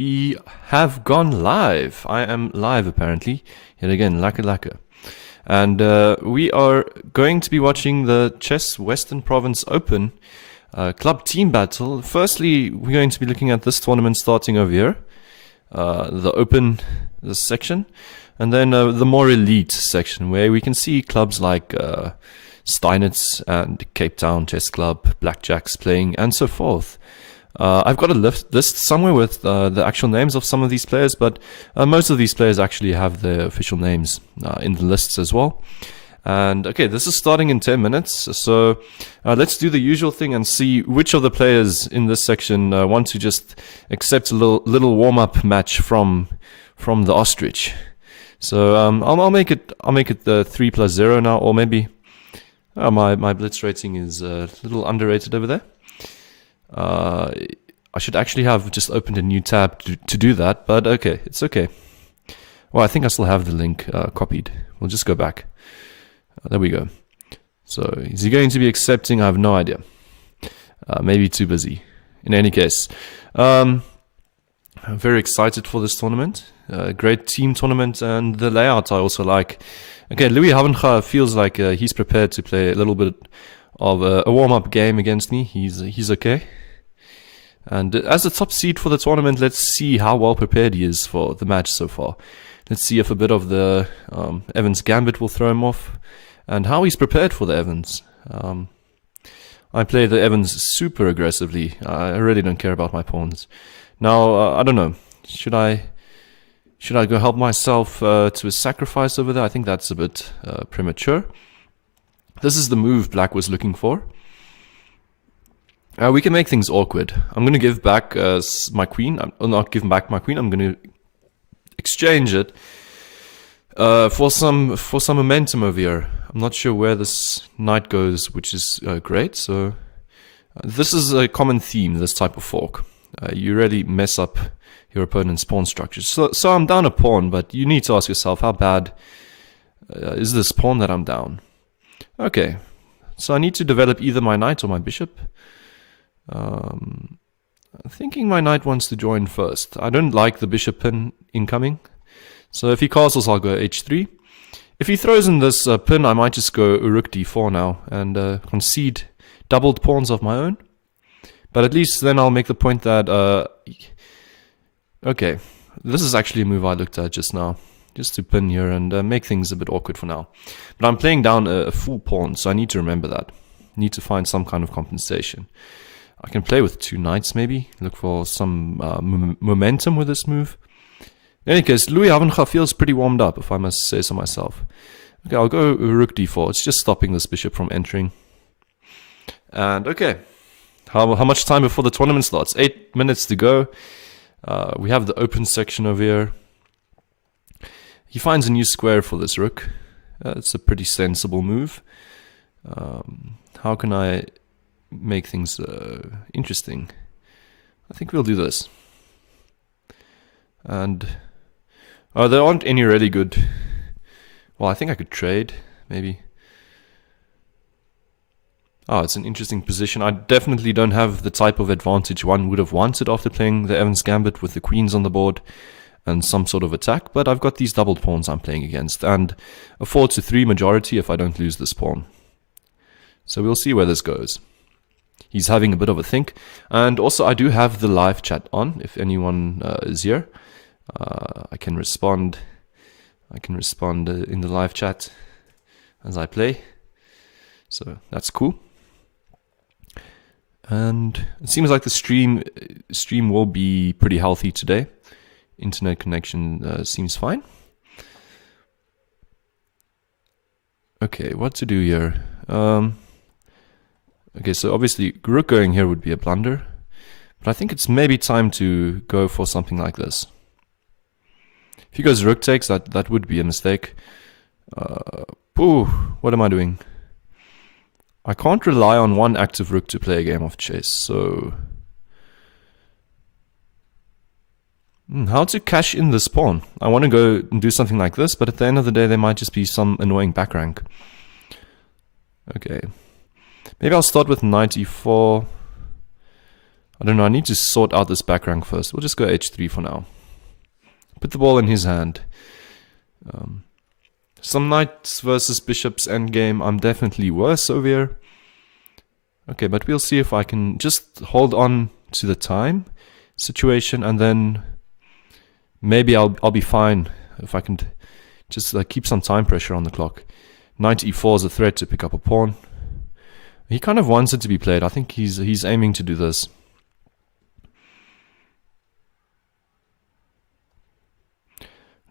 We have gone live. I am live apparently. Yet again, laka. And we are going to be watching the Chess Western Province Open club team battle. Firstly, we're going to be looking at this tournament starting over here. The Open this section. And then the more elite section where we can see clubs like Steinitz and Cape Town Chess Club, Blackjacks playing and so forth. I've got a list somewhere with the actual names of some of these players, but most of these players actually have their official names in the lists as well. And okay, this is starting in 10 minutes, so let's do the usual thing and see which of the players in this section want to just accept a little warm-up match from the ostrich. So I'll make it the 3+0 now, or maybe my blitz rating is a little underrated over there. I should actually have just opened a new tab to do that, but okay, it's okay. Well, I think I still have the link copied. We'll just go back. There we go. So, is he going to be accepting? I have no idea. Maybe too busy. In any case, I'm very excited for this tournament. Great team tournament, and the layout I also like. Okay, Louis Havenga feels like he's prepared to play a little bit of a warm-up game against me. He's okay. And as the top seed for the tournament, let's see how well prepared he is for the match so far. Let's see if a bit of the Evans Gambit will throw him off, and how he's prepared for the Evans. I play the Evans super aggressively. I really don't care about my pawns. Now, I don't know. Should I go help myself to a sacrifice over there? I think that's a bit premature. This is the move Black was looking for. We can make things awkward. I'm going to give back my queen. I'm not giving back my queen. I'm going to exchange it for some momentum over here. I'm not sure where this knight goes, which is great. So this is a common theme, this type of fork. You really mess up your opponent's pawn structures. So I'm down a pawn, but you need to ask yourself, how bad is this pawn that I'm down? Okay, so I need to develop either my knight or my bishop. I'm thinking my knight wants to join first. I don't like the bishop pin incoming. So if he castles, I'll go h3. If he throws in this pin, I might just go rook d4 now and concede doubled pawns of my own. But at least then I'll make the point that, okay, this is actually a move I looked at just now. Just to pin here and make things a bit awkward for now. But I'm playing down a full pawn, so I need to remember that. Need to find some kind of compensation. I can play with two knights maybe, look for some momentum with this move. In any case, Louis Havenga feels pretty warmed up, if I must say so myself. Okay, I'll go rook d4. It's just stopping this bishop from entering. And okay, how much time before the tournament starts? 8 minutes to go. We have the open section over here. He finds a new square for this rook. It's a pretty sensible move. How can I make things interesting? I think we'll do this. And there aren't any really good. Well, I think I could trade, maybe. Oh, it's an interesting position. I definitely don't have the type of advantage one would have wanted after playing the Evans Gambit with the queens on the board and some sort of attack, but I've got these doubled pawns I'm playing against, and a 4-3 majority if I don't lose this pawn. So we'll see where this goes. He's having a bit of a think, and also I do have the live chat on, if anyone is here. I can respond in the live chat as I play, so that's cool. And it seems like the stream will be pretty healthy today. Internet connection seems fine. Okay, what to do here? Okay, so obviously rook going here would be a blunder, but I think it's maybe time to go for something like this. If he goes rook takes, that would be a mistake. What am I doing? I can't rely on one active rook to play a game of chess, so how to cash in this pawn? I want to go and do something like this, but at the end of the day, there might just be some annoying back rank. Okay. Maybe I'll start with knight e4. I don't know, I need to sort out this back rank first. We'll just go h3 for now. Put the ball in his hand. Some knights versus bishops endgame. I'm definitely worse over here. Okay, but we'll see if I can just hold on to the time situation, and then maybe I'll be fine if I can just keep some time pressure on the clock. Knight e4 is a threat to pick up a pawn. He kind of wants it to be played. I think he's aiming to do this.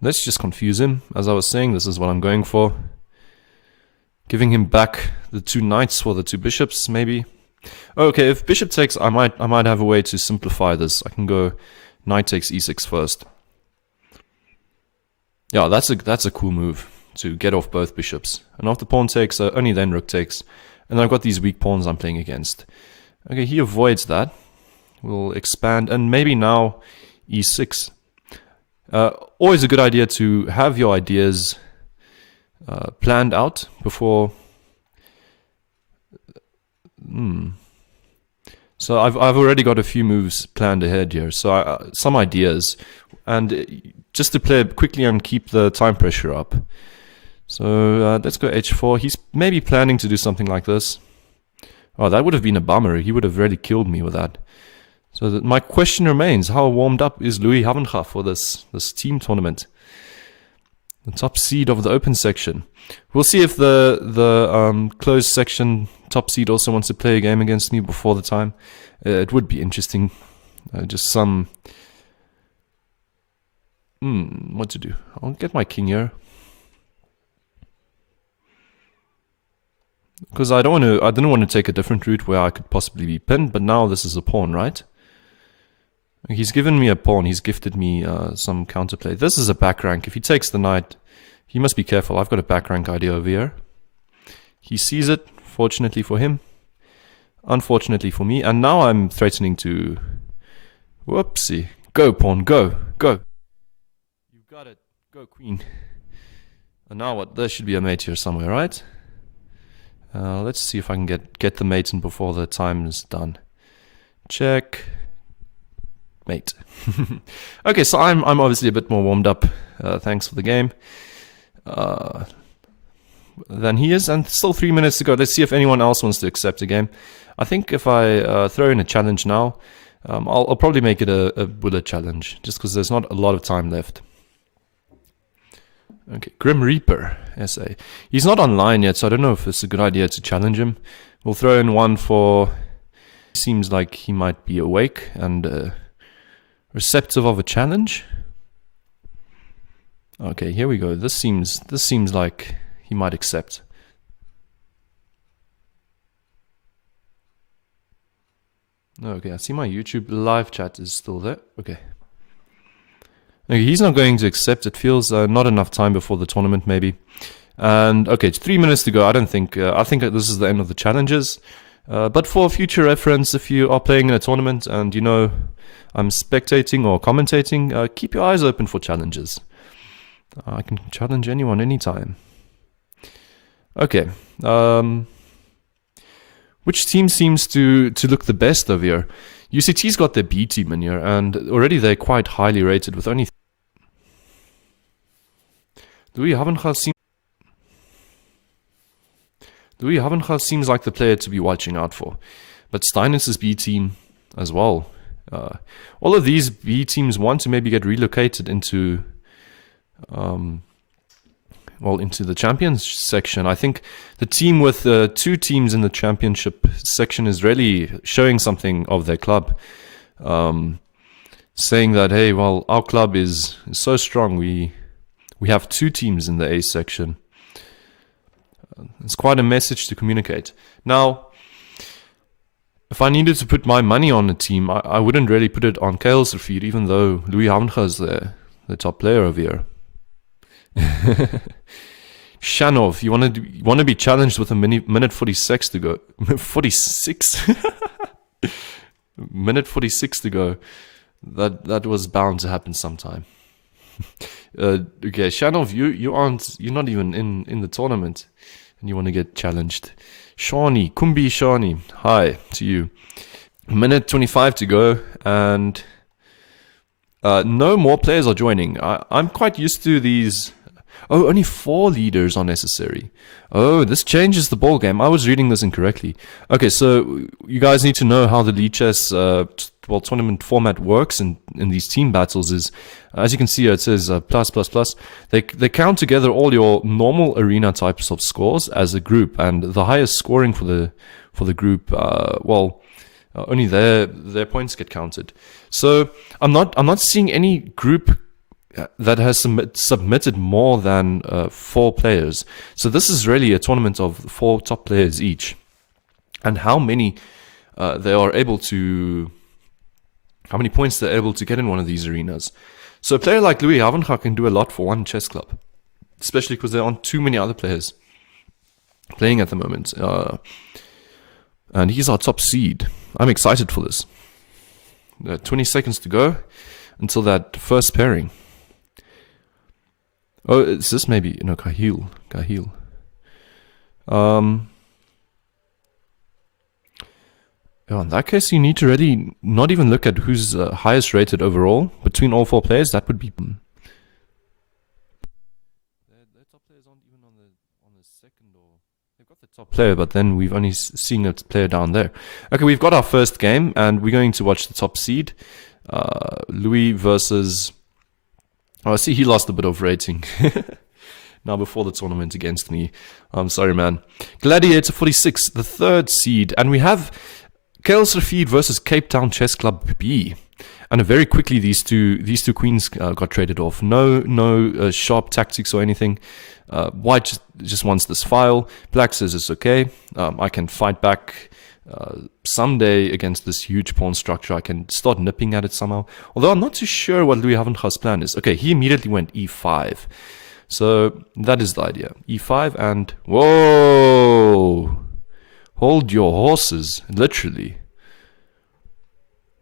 Let's just confuse him. As I was saying, this is what I'm going for. Giving him back the 2 knights for the 2 bishops, maybe. Okay, if bishop takes, I might have a way to simplify this. I can go knight takes e6 first. Yeah, that's a cool move to get off both bishops. And after pawn takes, only then rook takes. And I've got these weak pawns I'm playing against. Okay, he avoids that. We'll expand, and maybe now e6. Always a good idea to have your ideas planned out before. So I've already got a few moves planned ahead here. So some ideas, and just to play quickly and keep the time pressure up. So let's go h4. He's maybe planning to do something like this. Oh, that would have been a bummer. He would have really killed me with that. So my question remains, how warmed up is Louis Havenga for this team tournament? The top seed of the open section. We'll see if the closed section top seed also wants to play a game against me before the time. It would be interesting. Just some... what to do? I'll get my king here. Because I didn't want to take a different route where I could possibly be pinned, but now this is a pawn, right? He's given me a pawn, he's gifted me some counterplay. This is a back rank. If he takes the knight, he must be careful. I've got a back rank idea over here. He sees it, fortunately for him. Unfortunately for me. And now I'm threatening to... Whoopsie. Go, pawn, go, go. You got it. Go, queen. And now what? There should be a mate here somewhere, right? Let's see if I can get the mate in before the time is done. Check. Mate. Okay, so I'm obviously a bit more warmed up. Thanks for the game. Than he is, and still 3 minutes to go. Let's see if anyone else wants to accept a game. I think if I throw in a challenge now, I'll probably make it a bullet challenge, just because there's not a lot of time left. Okay, Grim Reaper, SA. He's not online yet, so I don't know if it's a good idea to challenge him. We'll throw in one for... Seems like he might be awake and receptive of a challenge. Okay, here we go. This seems like he might accept. Okay, I see my YouTube live chat is still there. Okay. Okay, he's not going to accept. It feels not enough time before the tournament, maybe. And okay, it's 3 minutes to go. I think this is the end of the challenges. But for future reference, if you are playing in a tournament and you know I'm spectating or commentating, keep your eyes open for challenges. I can challenge anyone anytime. Okay. Which team seems to look the best over here? UCT's got their B team in here, and already they're quite highly rated with only... Louis Havenga seems like the player to be watching out for. But Steinitz' B team as well. All of these B teams want to maybe get relocated into... into the champions section. I think the team with 2 teams in the championship section is really showing something of their club. Saying that, hey, well, our club is so strong, we have 2 teams in the A section. It's quite a message to communicate. Now, if I needed to put my money on a team, I wouldn't really put it on Kale's feet, even though Louis Havenga is the top player over here. Shanov, you want to be challenged with a minute 46 to go. 46? Minute 46 to go. That was bound to happen sometime. Okay, Shanov, you're not even in the tournament, and you want to get challenged. Shawnee, Kumbi Shawnee, hi to you. Minute 25 to go, and no more players are joining. I'm quite used to these. Oh, only 4 leaders are necessary. Oh, this changes the ball game. I was reading this incorrectly. Okay, so you guys need to know how the lead chess tournament format works in these team battles. Is, as you can see here, it says plus plus plus. They count together all your normal arena types of scores as a group, and the highest scoring for the group, only their points get counted. So I'm not seeing any group that has submitted more than 4 players. So this is really a tournament of 4 top players each, and how many they are able to, how many points they're able to get in one of these arenas. So a player like Louis Havenga can do a lot for one chess club, especially because there aren't too many other players playing at the moment. And he's our top seed. I'm excited for this. 20 seconds to go until that first pairing. Oh, is this maybe? No, Kahil. In that case, you need to really not even look at who's highest rated overall between all 4 players. That would be. Their top players aren't even on the second, or they've got the top player, but then we've only seen a player down there. Okay, we've got our first game, and we're going to watch the top seed, Louis versus. Oh, I see he lost a bit of rating now before the tournament against me. I'm sorry, man. Gladiator 46, the 3rd seed. And we have Kuilsrivier versus Cape Town Chess Club B. And very quickly, these two queens got traded off. No sharp tactics or anything. White just wants this file. Black says it's okay. I can fight back someday against this huge pawn structure. I can start nipping at it somehow. Although I'm not too sure what Louis Havenga's plan is. Okay, he immediately went e5. So that is the idea. e5 and... Whoa! Hold your horses, literally.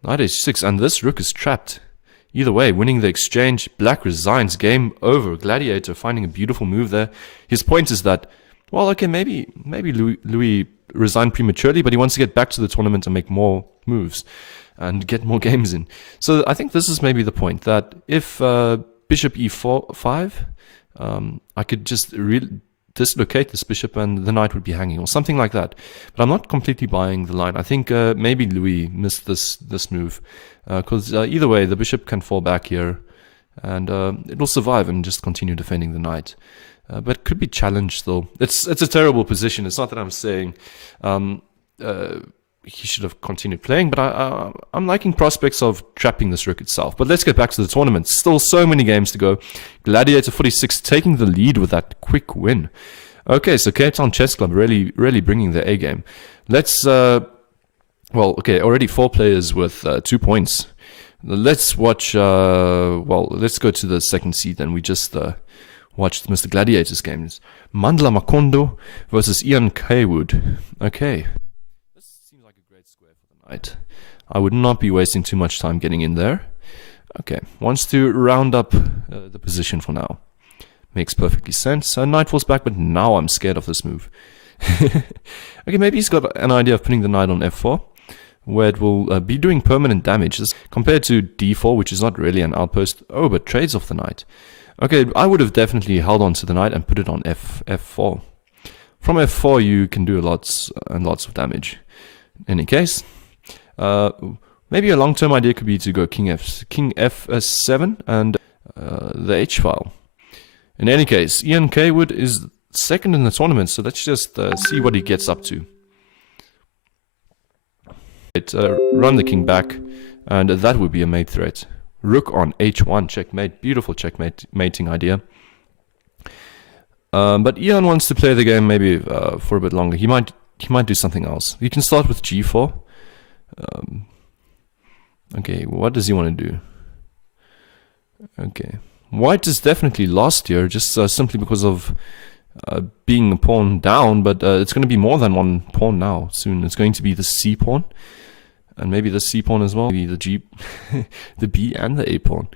Knight h6, and this rook is trapped. Either way, winning the exchange, Black resigns, game over. Gladiator finding a beautiful move there. His point is that, well, okay, maybe Louis resigned prematurely, but he wants to get back to the tournament and make more moves and get more games in. So I think this is maybe the point, that if bishop e5, I could just dislocate this bishop and the knight would be hanging, or something like that. But I'm not completely buying the line. I think maybe Louis missed this move, because either way, the bishop can fall back here, and it will survive and just continue defending the knight. But could be challenged though. It's a terrible position. It's not that I'm saying he should have continued playing, but I'm liking prospects of trapping this rook itself. But let's get back to the tournament. Still so many games to go. Gladiator 46 taking the lead with that quick win. Okay, so Cape Town Chess Club really bringing their A game. Let's already 4 players with 2 points. Let's watch. Let's go to the second seed then. We just watched Mr. Gladiator's games. Mandla Makondo versus Ian Haywood. Okay. This seems like a great square for the knight. I would not be wasting too much time getting in there. Okay. Wants to round up the position for now. Makes perfectly sense. Knight falls back, but now I'm scared of this move. Okay, maybe he's got an idea of putting the knight on f4, where it will be doing permanent damage. This, compared to d4, which is not really an outpost. Oh, but trades off the knight. Okay, I would have definitely held on to the knight and put it on f4. From f4, you can do lots and lots of damage. In any case, maybe a long-term idea could be to go king f7 and the h file. In any case, Ian Haywood is second in the tournament, so let's just see what he gets up to. Run the king back, and that would be a mate threat. Rook on h1, checkmate. Beautiful checkmating idea. But Ian wants to play the game maybe for a bit longer. He might do something else. You can start with g4. Okay, what does he want to do? Okay, white is definitely lost here, just simply because of being a pawn down. But it's going to be more than one pawn now. Soon it's going to be the c pawn. And maybe the c pawn as well, maybe the g, the b and the a pawn.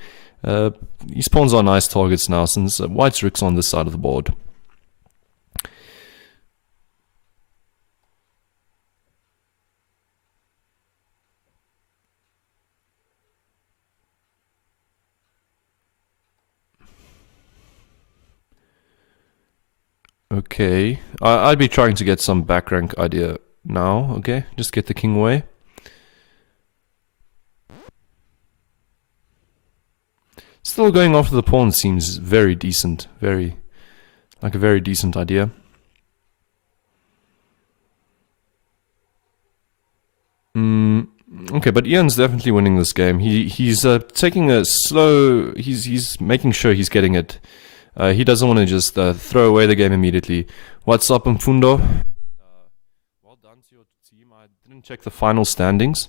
These pawns are nice targets now, since white's rook's on this side of the board. Okay, I'd be trying to get some back rank idea now. Okay, just get the king away. Still going after the pawn seems very decent, like a very decent idea. Okay, but Ian's definitely winning this game. He's taking a slow. He's making sure he's getting it. He doesn't want to just throw away the game immediately. What's up, Mfundo? Well done to your team. I didn't check the final standings.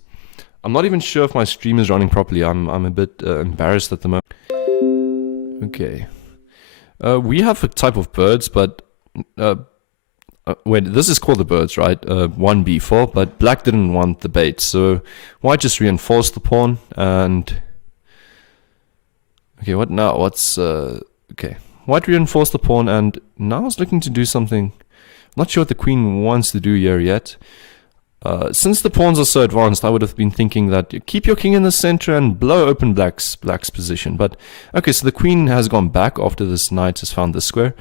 I'm not even sure if my stream is running properly. I'm a bit embarrassed at the moment. Okay. We have a type of birds, but wait, this is called the birds, right? 1b4, but black didn't want the bait, so white just reinforced the pawn, and okay, what now? What's okay? White reinforced the pawn, and now is looking to do something. Not sure what the queen wants to do here yet. Since the pawns are so advanced, I would have been thinking that you keep your king in the center and blow open black's position. But okay, so the queen has gone back after this knight has found the square.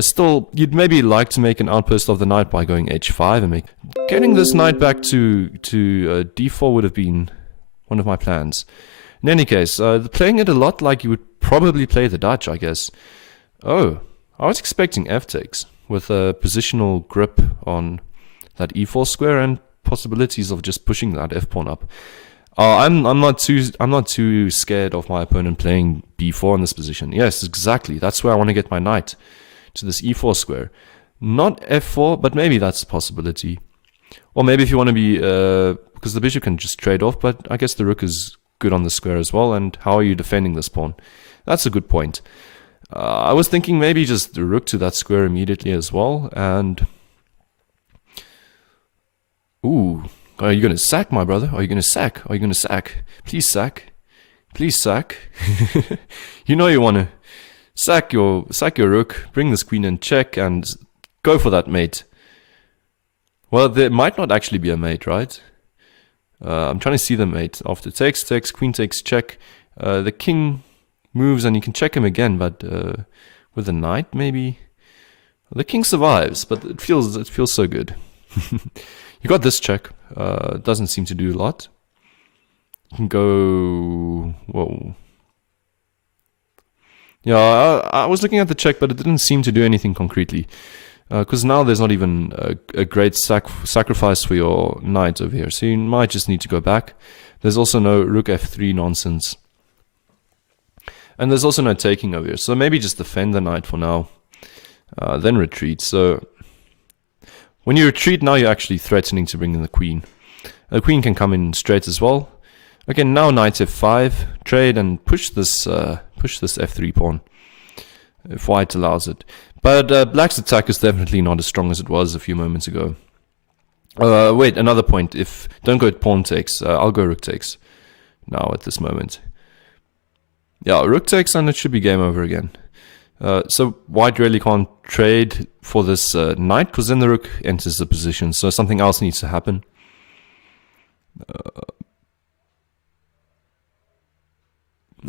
Still, you'd maybe like to make an outpost of the knight by going h5 and getting this knight back to d4 would have been one of my plans. In any case, playing it a lot like you would probably play the Dutch, I guess. Oh, I was expecting f takes with a positional grip on that e4 square and possibilities of just pushing that f pawn up. I'm not too scared of my opponent playing b4 in this position. Yes, exactly. That's where I want to get my knight, to this e4 square. Not f4, but maybe that's a possibility. Or maybe if you want to be because the bishop can just trade off, but I guess the rook is good on the square as well. And how are you defending this pawn? That's a good point. I was thinking maybe just the rook to that square immediately as well, and ooh, are you going to sack, my brother? Are you going to sack? Are you going to sack? Please sack. Please sack. You know you want to sack your rook, bring this queen in check, and go for that mate. Well, there might not actually be a mate, right? I'm trying to see the mate. After takes, queen takes check. The king moves and you can check him again, but with a knight maybe. The king survives, but it feels so good. You got this check. Doesn't seem to do a lot. You can go. Whoa. Yeah, I was looking at the check, but it didn't seem to do anything concretely. Because now there's not even a great sacrifice for your knight over here. So you might just need to go back. There's also no rook f3 nonsense. And there's also no taking over here. So maybe just defend the knight for now. Then retreat. So when you retreat, now you're actually threatening to bring in the queen. The queen can come in straight as well. Okay, now knight f5, trade and push this f3 pawn, if white allows it. But black's attack is definitely not as strong as it was a few moments ago. Wait, another point. Don't go pawn takes. I'll go rook takes now at this moment. Yeah, rook takes and it should be game over again. So white really can't trade for this knight, because then the rook enters the position, so something else needs to happen.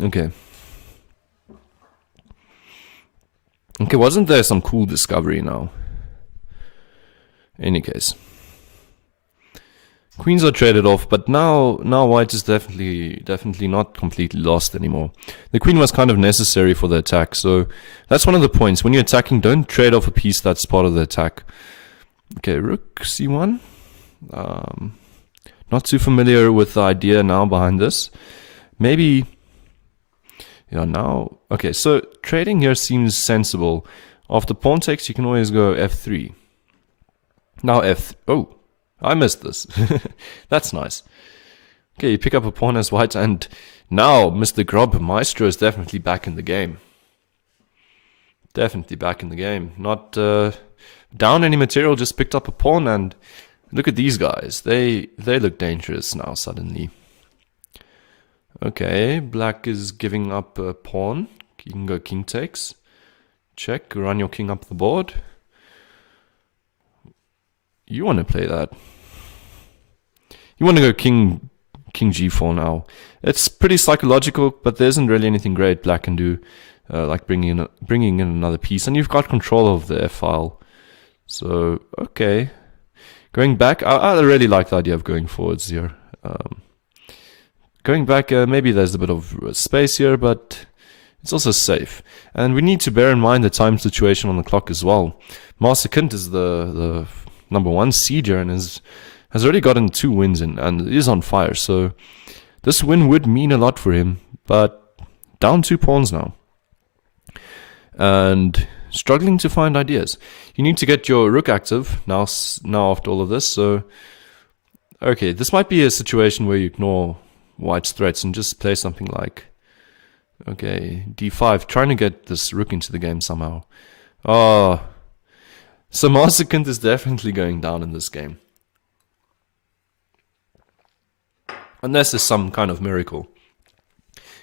Okay. Okay, wasn't there some cool discovery now? In any case. Queens are traded off, but now white is definitely not completely lost anymore. The queen was kind of necessary for the attack, so that's one of the points. When you're attacking, don't trade off a piece that's part of the attack. Okay, rook c1. Not too familiar with the idea now behind this. Maybe, yeah, now, okay, so trading here seems sensible. After pawn takes, you can always go f3. Now oh. I missed this. That's nice. Okay, you pick up a pawn as white, and now Mr. Grob Maestro is definitely back in the game. Definitely back in the game. Not down any material, just picked up a pawn, and look at these guys. They look dangerous now suddenly. Okay, black is giving up a pawn. You can go king takes. Check, run your king up the board. You want to play that. You want to go king g4 now. It's pretty psychological, but there isn't really anything great black can do, like bringing in another piece. And you've got control of the f-file. So, okay. Going back, I really like the idea of going forwards here. Going back, maybe there's a bit of space here, but it's also safe. And we need to bear in mind the time situation on the clock as well. Master Kint is the number 1 seed here and has already gotten 2 wins in, and is on fire. So this win would mean a lot for him, but down 2 pawns now. And struggling to find ideas. You need to get your rook active now after all of this. So, okay, this might be a situation where you ignore white's threats and just play something like, okay, d5, trying to get this rook into the game somehow. Oh, so Master Kint is definitely going down in this game. Unless there's some kind of miracle.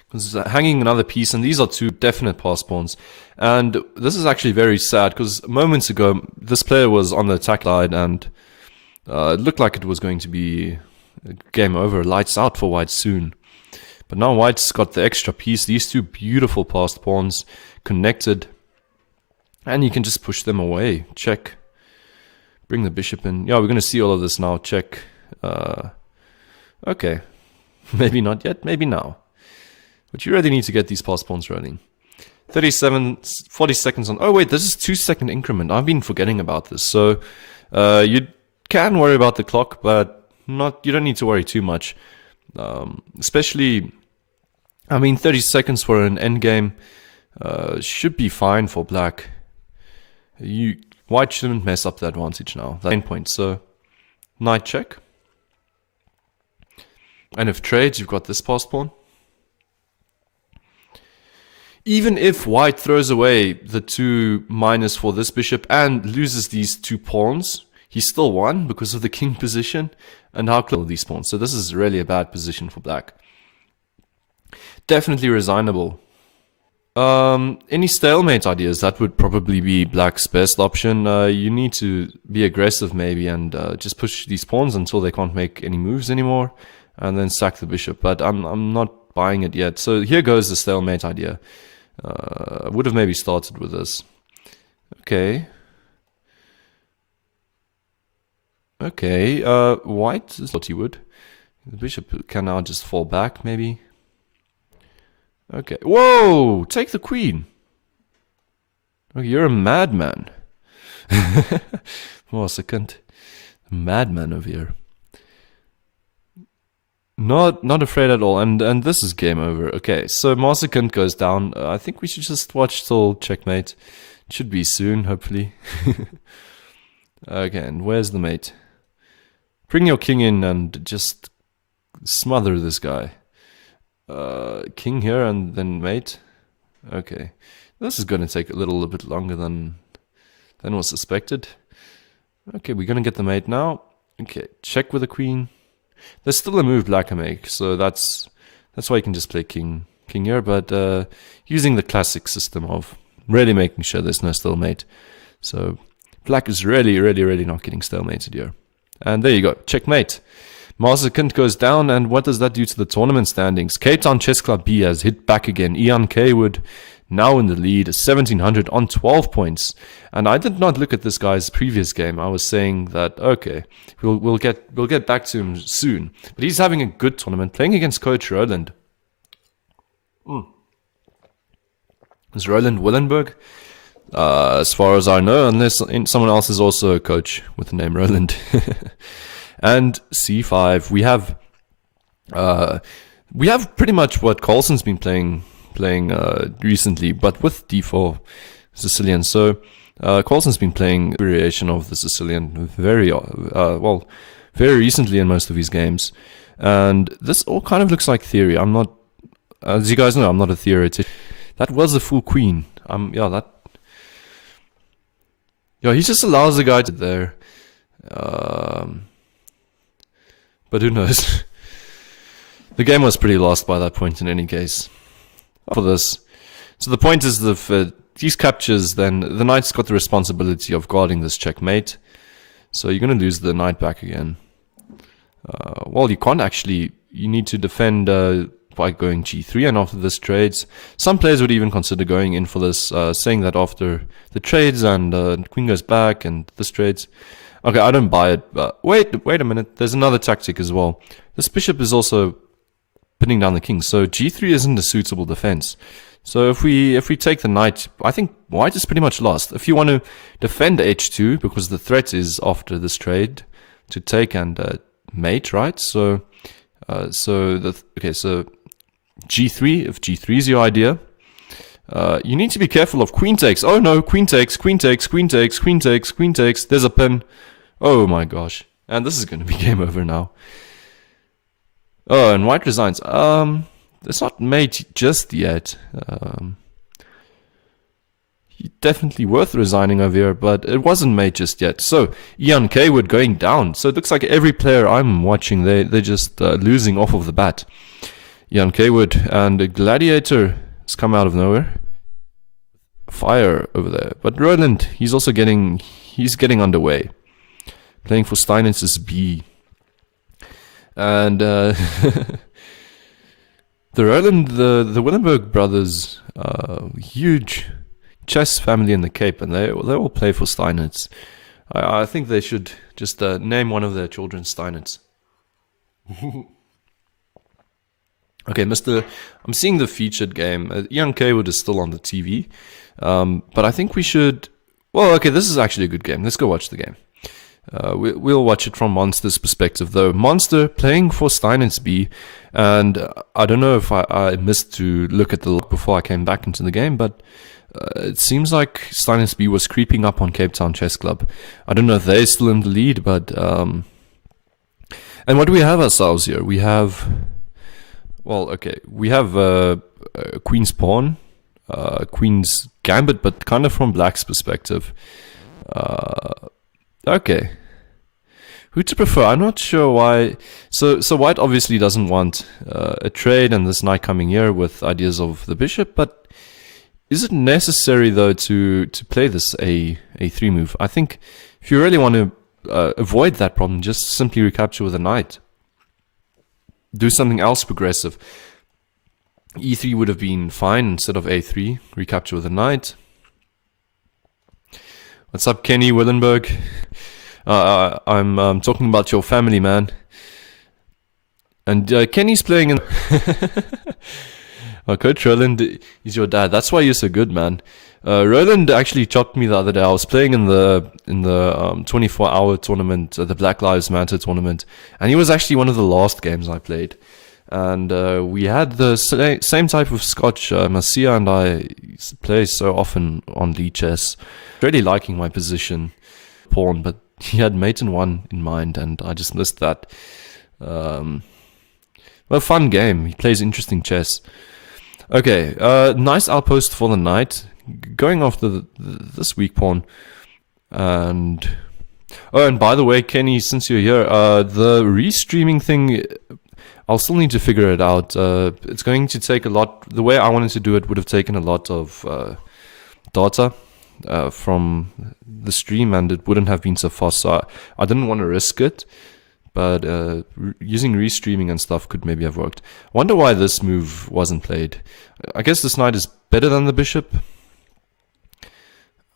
Because hanging another piece, and these are 2 definite pass pawns. And this is actually very sad, because moments ago, this player was on the attack line, and it looked like it was going to be game over, lights out for white soon. But now white's got the extra piece, these 2 beautiful passed pawns connected, and you can just push them away. Check. Bring the bishop in. Yeah, we're going to see all of this now. Check. Okay. Maybe not yet, maybe now. But you really need to get these pass pawns rolling. 40 seconds on. Oh wait, this is 2-second increment. I've been forgetting about this. So you can worry about the clock, but you don't need to worry too much. Especially, I mean, 30 seconds for an endgame should be fine for black. White shouldn't mess up the advantage now. The endpoint. So knight check. And if trades, you've got this pass pawn. Even if white throws away the 2 minus for this bishop and loses these 2 pawns, he still won because of the king position and how close these pawns. So this is really a bad position for black. Definitely resignable. Any stalemate ideas? That would probably be black's best option. You need to be aggressive maybe and just push these pawns until they can't make any moves anymore, and then sack the bishop. But I'm not buying it yet. So here goes the stalemate idea. Would have maybe started with this. Okay. Okay, white is what he would. The bishop can now just fall back, maybe. Okay. Whoa! Take the queen! Okay, you're a madman. Oh, second. Madman over here. Not afraid at all, and this is game over. Okay, so Master Kint goes down. I think we should just watch till checkmate. It should be soon, hopefully. Okay, and where's the mate? Bring your king in and just smother this guy. King here and then mate. Okay, this is going to take a little bit longer than was suspected. Okay, we're going to get the mate now. Okay, check with the queen. There's still a move black can make, so that's why you can just play king here, but using the classic system of really making sure there's no stalemate. So black is really not getting stalemated here. And there you go, checkmate. Master Kint goes down, and what does that do to the tournament standings? Cape Town Chess Club B has hit back again. Ian Kaywood now in the lead, 1700 on 12 points. And I did not look at this guy's previous game. I was saying that, okay, we'll get back to him soon. But he's having a good tournament, playing against Coach Roland. Is Roland Willenberg? As far as I know, unless someone else is also a coach with the name Roland. And C5, we have pretty much what Carlsen's been playing recently, but with D4 Sicilian. So Carlsen's been playing a variation of the Sicilian very recently in most of his games, and this all kind of looks like theory. I'm not, as you guys know, I'm not a theoretician. That was a full queen. He just allows the guy to there. But who knows? The game was pretty lost by that point in any case. For this. So the point is that these captures, then the knight's got the responsibility of guarding this checkmate. So you're going to lose the knight back again. You can't actually. You need to defend by going g3 and after this trades. Some players would even consider going in for this, saying that after the trades and queen goes back and this trades. Okay, I don't buy it, but wait a minute. There's another tactic as well. This bishop is also pinning down the king, so g3 isn't a suitable defense. So if we take the knight, I think white is pretty much lost. If you want to defend h2, because the threat is after this trade to take and mate, right? So so g3, if g3 is your idea, you need to be careful of queen takes. Oh no, queen takes, queen takes, queen takes, queen takes, queen takes. There's a pin. Oh my gosh. And this is going to be game over now. Oh, and white resigns. It's not mate just yet. Definitely worth resigning over here, but it wasn't mate just yet. So, Ian Kaywood going down. So it looks like every player I'm watching, they're just losing off of the bat. Ian Kaywood and a Gladiator has come out of nowhere. Fire over there. But Roland, he's getting underway. Playing for Steinitz B. And the Roland, the Willenberg brothers, huge chess family in the Cape, and they all play for Steinitz. I think they should just name one of their children Steinitz. Okay, I'm seeing the featured game. Ian Kaywood is still on the TV, but I think we should. Well, okay, this is actually a good game. Let's go watch the game. We'll watch it from Monster's perspective, though. Monster playing for Steinitz B, and I don't know if I missed to look at the log before I came back into the game, but it seems like Steinitz B was creeping up on Cape Town Chess Club. I don't know if they're still in the lead, but and what do we have ourselves here? We have, well, okay, we have Queen's Pawn, Queen's Gambit, but kind of from Black's perspective. Okay. Who to prefer? I'm not sure why. So white obviously doesn't want a trade and this knight coming here with ideas of the bishop, but is it necessary though to play this a3 move? I think if you really want to avoid that problem, just simply recapture with a knight. Do something else progressive. e3 would have been fine instead of a3. Recapture with a knight. What's up, Kenny Willenberg? I'm talking about your family, man. And Kenny's playing in. Coach Roland is your dad. That's why you're so good, man. Roland actually chopped me the other day. I was playing in the 24-hour tournament, the Black Lives Matter tournament, and he was actually one of the last games I played. And we had the same type of scotch. Marcia and I play so often on Lee chess. Really liking my position pawn, but he had mate and 1 in mind, and I just missed that. Well, fun game. He plays interesting chess. Okay, nice outpost for the knight. Going after this weak pawn. And by the way, Kenny, since you're here, the restreaming thing, I'll still need to figure it out. It's going to take a lot. The way I wanted to do it would have taken a lot of data from the stream, and it wouldn't have been so fast. So I didn't want to risk it. But using restreaming and stuff could maybe have worked. Wonder why this move wasn't played. I guess this knight is better than the bishop.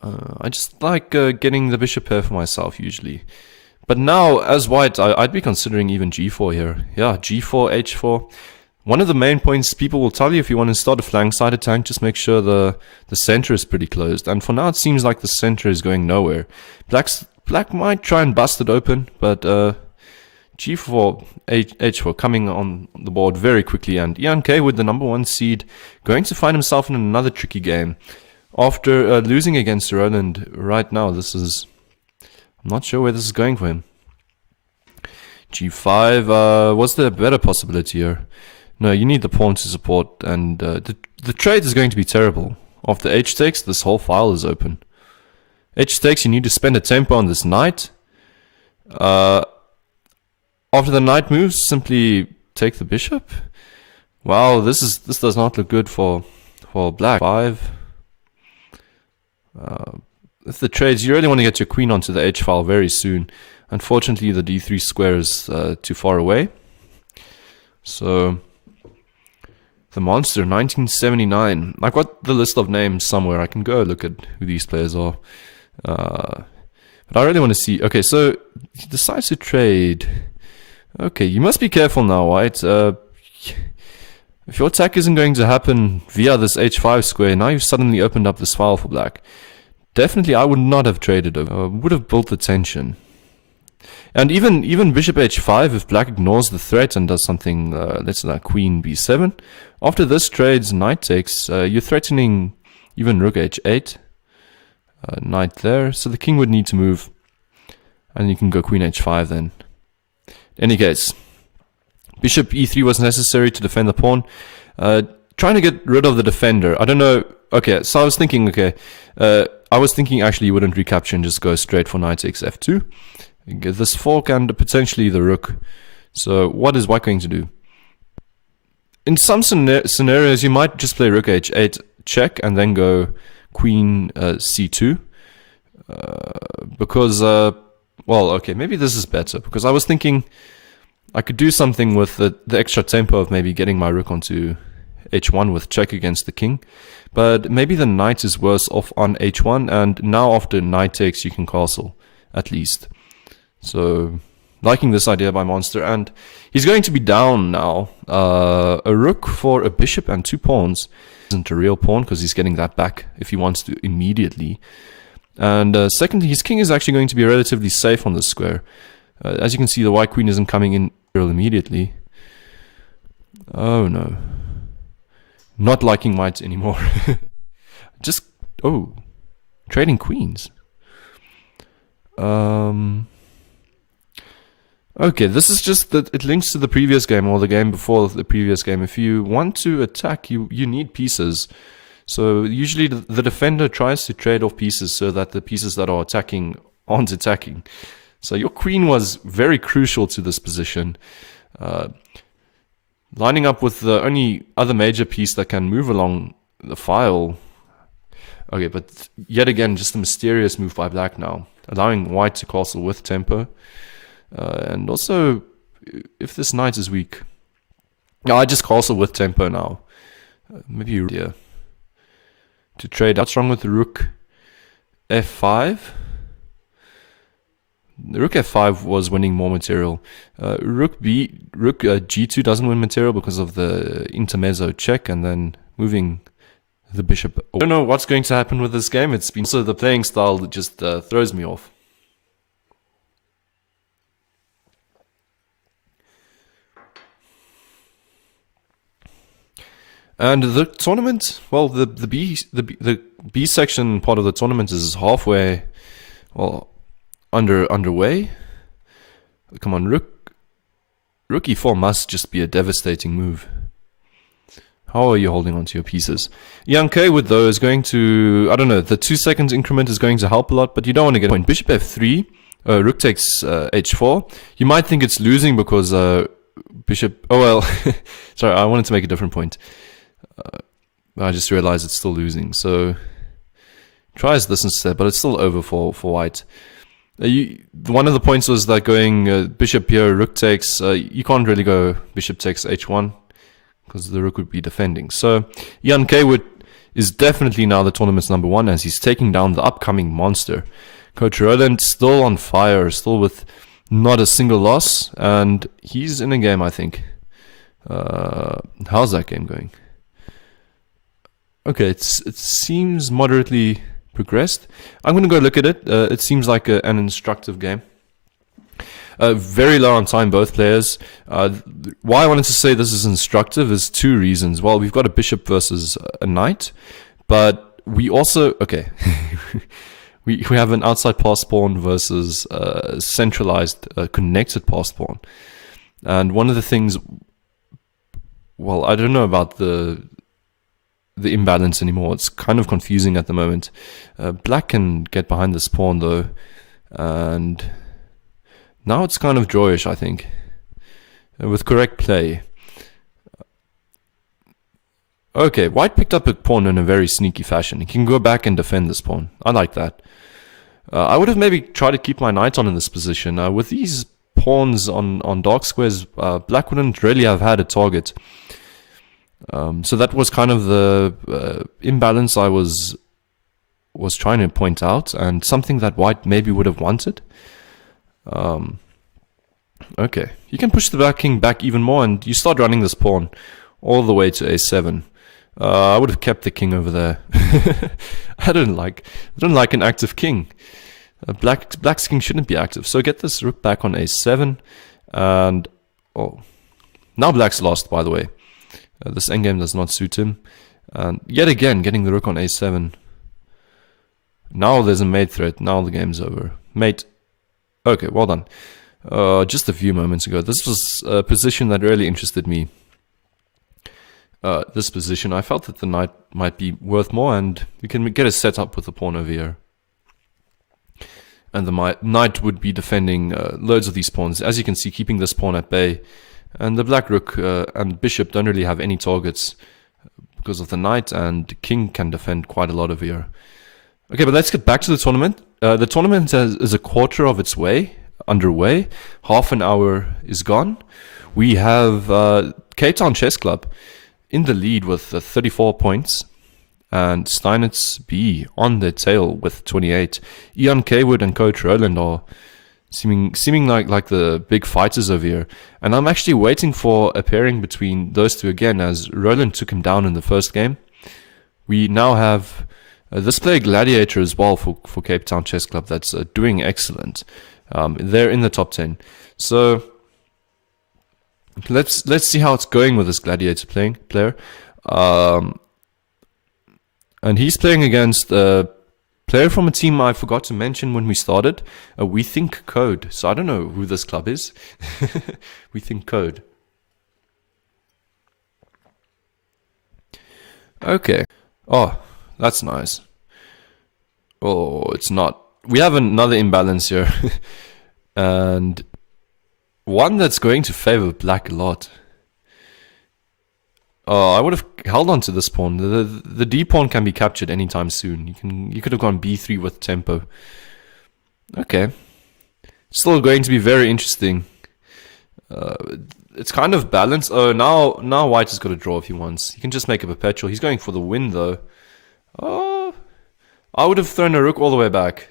I just like getting the bishop here for myself usually. But now, as white, I'd be considering even g4 here. Yeah, g4, h4. One of the main points people will tell you if you want to start a flank side attack, just make sure the center is pretty closed. And for now, it seems like the center is going nowhere. Black might try and bust it open, but g4, h4 coming on the board very quickly, and Ian Kaywood, the #1 seed, going to find himself in another tricky game. After losing against Roland right now, I'm not sure where this is going for him. g5, was there a better possibility here? No, you need the pawn to support, and the trade is going to be terrible. After h takes, this whole file is open. H takes, you need to spend a tempo on this knight. After the knight moves, simply take the bishop. Wow, this does not look good for black. 5. If the trades, you really want to get your queen onto the h file very soon. Unfortunately, the d3 square is too far away. So The Monster, 1979. I've got the list of names somewhere. I can go look at who these players are. But I really want to see. Okay, so he decides to trade. Okay, you must be careful now, White. If your attack isn't going to happen via this h5 square, now you've suddenly opened up this file for black. Definitely, I would not have traded over. Would have built the tension. And even bishop h5, if black ignores the threat and does something, let's say like queen b7. After this trades, knight takes, you're threatening even rook h8. Knight there, so the king would need to move. And you can go queen h5 then. In any case, bishop e3 was necessary to defend the pawn. Trying to get rid of the defender. I don't know. Okay, so I was thinking, actually you wouldn't recapture and just go straight for knight takes f2. You get this fork and potentially the rook. So what is white going to do? In some scenarios, you might just play rook h8 check and then go queen c2. Because, well, okay, maybe this is better. Because I was thinking I could do something with the extra tempo of maybe getting my rook onto h1 with check against the king. But maybe the knight is worse off on h1, and now after knight takes you can castle, at least. So, liking this idea by Monster, and he's going to be down now. A rook for a bishop and 2 pawns isn't a real pawn, because he's getting that back if he wants to immediately. And secondly, his king is actually going to be relatively safe on this square. As you can see, the white queen isn't coming in real immediately. Oh no. Not liking white anymore. Just, oh, trading queens. Okay, this is just that it links to the previous game or the game before the previous game. If you want to attack, you need pieces. So usually the defender tries to trade off pieces so that the pieces that are attacking aren't attacking. So your queen was very crucial to this position. Lining up with the only other major piece that can move along the file. Okay, but yet again, just a mysterious move by black now. Allowing white to castle with tempo. And also, if this knight is weak. Yeah, I just castle with tempo now. Maybe yeah. To trade. What's wrong with the rook f5? The rook f5 was winning more material. Rook g2 doesn't win material because of the intermezzo check and then moving the bishop. I don't know what's going to happen with this game. It's been so the playing style that just throws me off. And the tournament, well, the B section part of the tournament is halfway, well, underway. Come on, rook e4 must just be a devastating move. How are you holding on to your pieces? Young K with though is going to, I don't know, the 2 seconds increment is going to help a lot, but you don't want to get a point. Bishop f3, rook takes h4. You might think it's losing because bishop, oh well, sorry, I wanted to make a different point. I just realized it's still losing, so tries this instead, but it's still over for white. One of the points was that going bishop here, rook takes, you can't really go bishop takes h1 because the rook would be defending. So Jan Kaywood is definitely now the tournament's #1 as he's taking down the upcoming monster. Coach Roland still on fire, still with not a single loss, and he's in a game, I think. How's that game going? Okay, it seems moderately progressed. I'm going to go look at it. It seems like an instructive game. Very low on time, both players. Why I wanted to say this is instructive is 2 reasons. Well, we've got a bishop versus a knight, but we also, okay, we have an outside pass pawn versus a centralized connected pass pawn. And one of the things, well, I don't know about the imbalance anymore. It's kind of confusing at the moment. Black can get behind this pawn though, and now it's kind of drawish, I think, with correct play. Okay, white picked up a pawn in a very sneaky fashion. He can go back and defend this pawn. I like that. I would have maybe tried to keep my knight on in this position. With these pawns on dark squares, black wouldn't really have had a target. So that was kind of the imbalance I was trying to point out, and something that white maybe would have wanted. Okay, you can push the black king back even more, and you start running this pawn all the way to a7. I would have kept the king over there. I don't like an active king. Black's king shouldn't be active. So get this rook back on a7, and now black's lost. By the way, this endgame does not suit him, and yet again getting the rook on a7. Now there's a mate threat. Now the game's over. Mate. Okay, well done. Just a few moments ago, this was a position that really interested me. This position, I felt that the knight might be worth more, and we can get a setup with the pawn over here. And the knight would be defending loads of these pawns, as you can see, keeping this pawn at bay. And the black rook and bishop don't really have any targets because of the knight, and king can defend quite a lot over here. Okay, but let's get back to the tournament. The tournament is a quarter of its way underway. Half an hour is gone. We have Cape Town Chess Club in the lead with 34 points, and Steinitz B on their tail with 28. Ian Kaywood and Coach Roland are seeming like the big fighters over here, and I'm actually waiting for a pairing between those two again, as Roland took him down in the first game. We now have this player Gladiator as well for Cape Town Chess Club that's doing excellent. They're in the top 10. So let's see how it's going with this Gladiator player. And he's playing against a player from a team I forgot to mention when we started. We Think Code. So I don't know who this club is. We Think Code. Okay. Oh, that's nice. Oh, it's not. We have another imbalance here. And one that's going to favor black a lot. I would have held on to this pawn. The d pawn can be captured anytime soon. You could have gone b3 with tempo. Okay, still going to be very interesting. It's kind of balanced. Oh, now white has got to draw if he wants. He can just make a perpetual. He's going for the win though. Oh, I would have thrown a rook all the way back.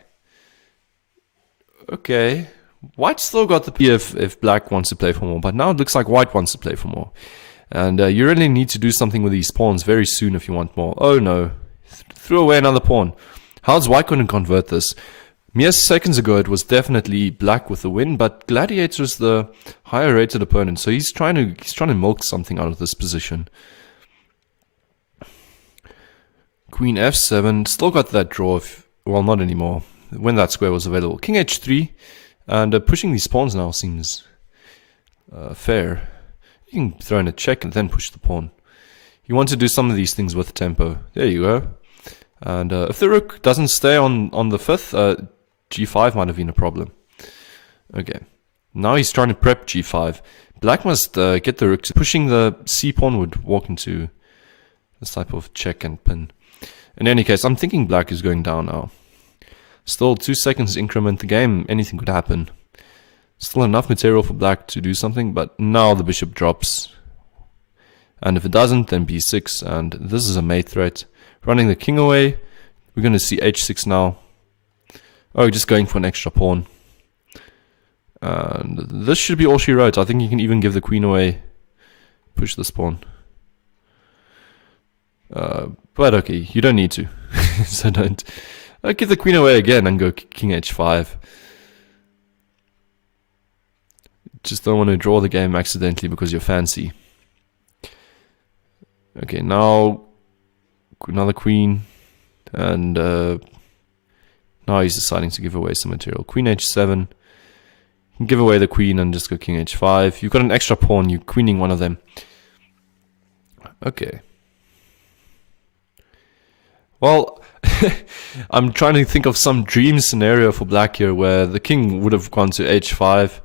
Okay, white still got the P if black wants to play for more, but now it looks like white wants to play for more. And you really need to do something with these pawns very soon if you want more. Oh no, threw away another pawn. How's white going to convert this? Mere seconds ago it was definitely black with the win, but Gladiator is the higher rated opponent, so he's trying to milk something out of this position. Queen f7, still got that draw, well, not anymore, when that square was available. King h3, and pushing these pawns now seems fair. You can throw in a check and then push the pawn. You want to do some of these things with tempo. There you go. And if the rook doesn't stay on the 5th, g5 might have been a problem. Okay. Now he's trying to prep g5. Black must get the rook to... Pushing the c pawn would walk into this type of check and pin. In any case, I'm thinking black is going down now. Still 2 seconds increment the game. Anything could happen. Still enough material for black to do something, but now the bishop drops. And if it doesn't, then b6, and this is a mate threat. Running the king away. We're going to see h6 now. Oh, just going for an extra pawn. And this should be all she wrote. I think you can even give the queen away. Push this pawn. But okay, you don't need to. So don't. Give the queen away again and go king h5. Just don't want to draw the game accidentally because you're fancy. Okay, now another queen, and now he's deciding to give away some material. Queen h7. You can give away the queen and just go king h5. You've got an extra pawn. You're queening one of them. Okay. Well, I'm trying to think of some dream scenario for black here where the king would have gone to h5.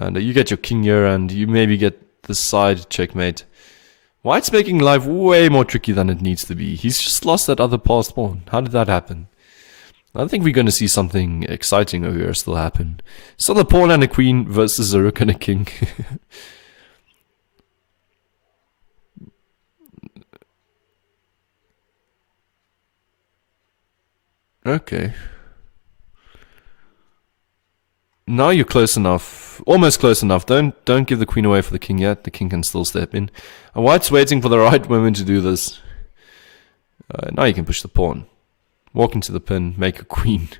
And you get your king here, and you maybe get the side checkmate. White's making life way more tricky than it needs to be. He's just lost that other passed pawn. How did that happen? I think we're going to see something exciting over here still happen. Still a pawn and a queen versus a rook and a king. Okay. Now you're close enough. Almost close enough. Don't give the queen away for the king yet. The king can still step in. And white's waiting for the right moment to do this. Now you can push the pawn. Walk into the pin. Make a queen.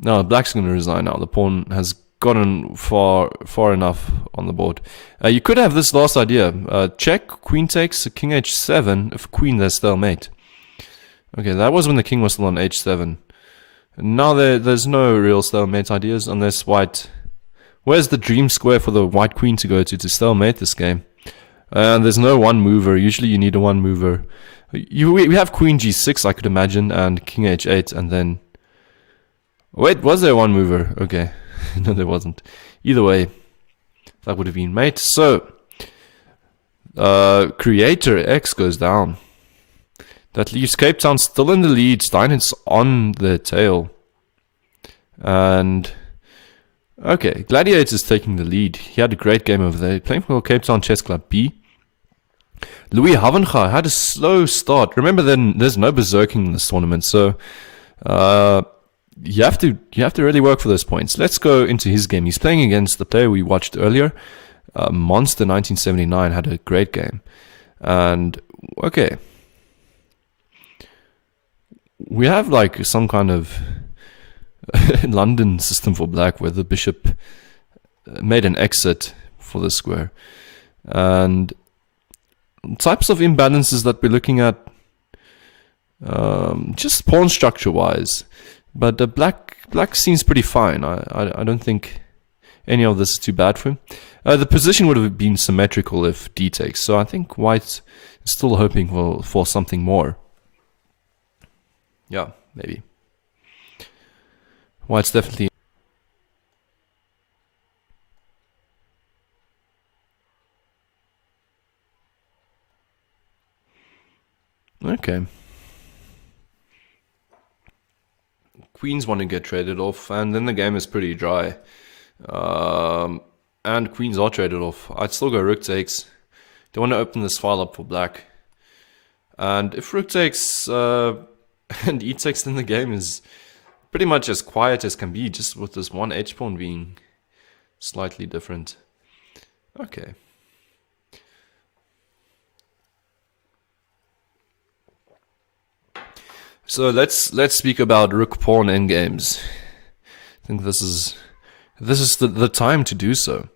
Now black's going to resign now. The pawn has gotten far enough on the board. You could have this last idea. Check. Queen takes. King h7. If queen, there's stalemate. Okay, that was when the king was still on h7. Now there's no real stalemate ideas unless white... Where's the dream square for the white queen to go to stalemate this game? And there's no one mover. Usually you need a one mover. We have queen g6, I could imagine, and king h8, and then... Wait, was there one mover? Okay. No, there wasn't. Either way, that would have been mate. So, creator X goes down. That leaves Cape Town still in the lead. Steinitz on the tail. And... Okay, Gladiator's taking the lead. He had a great game over there. Playing for Cape Town Chess Club B. Louis Havenga had a slow start. Remember, then there's no berserking in this tournament, so... You have to really work for those points. Let's go into his game. He's playing against the player we watched earlier. Monster 1979 had a great game. And, okay... We have like some kind of London system for black where the bishop made an exit for the square. And types of imbalances that we're looking at, just pawn structure wise. But black seems pretty fine. I don't think any of this is too bad for him. The position would have been symmetrical if d takes. So I think white is still hoping for something more. Yeah, maybe. White's definitely... Okay. Queens want to get traded off, and then the game is pretty dry. And queens are traded off. I'd still go rook takes. Don't want to open this file up for black. And if rook takes... and e takes, then the game is pretty much as quiet as can be, just with this one h-pawn being slightly different. Okay. So let's speak about rook pawn endgames. I think this is the time to do so.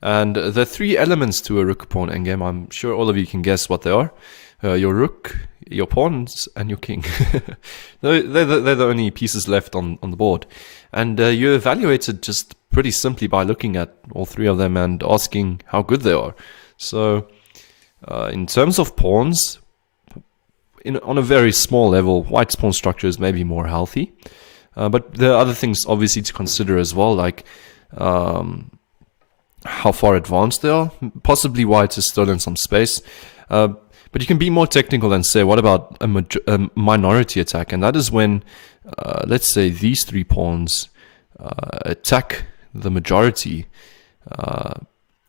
And there are three elements to a rook pawn endgame. I'm sure all of you can guess what they are. Your rook, your pawns, and your king. they're the only pieces left on the board. And you evaluate it just pretty simply by looking at all three of them and asking how good they are. So, in terms of pawns, on a very small level, white's pawn structure is maybe more healthy. But there are other things obviously to consider as well, like how far advanced they are. Possibly white is still in some space. But you can be more technical and say, what about a minority attack? And that is when, let's say, these three pawns attack the majority.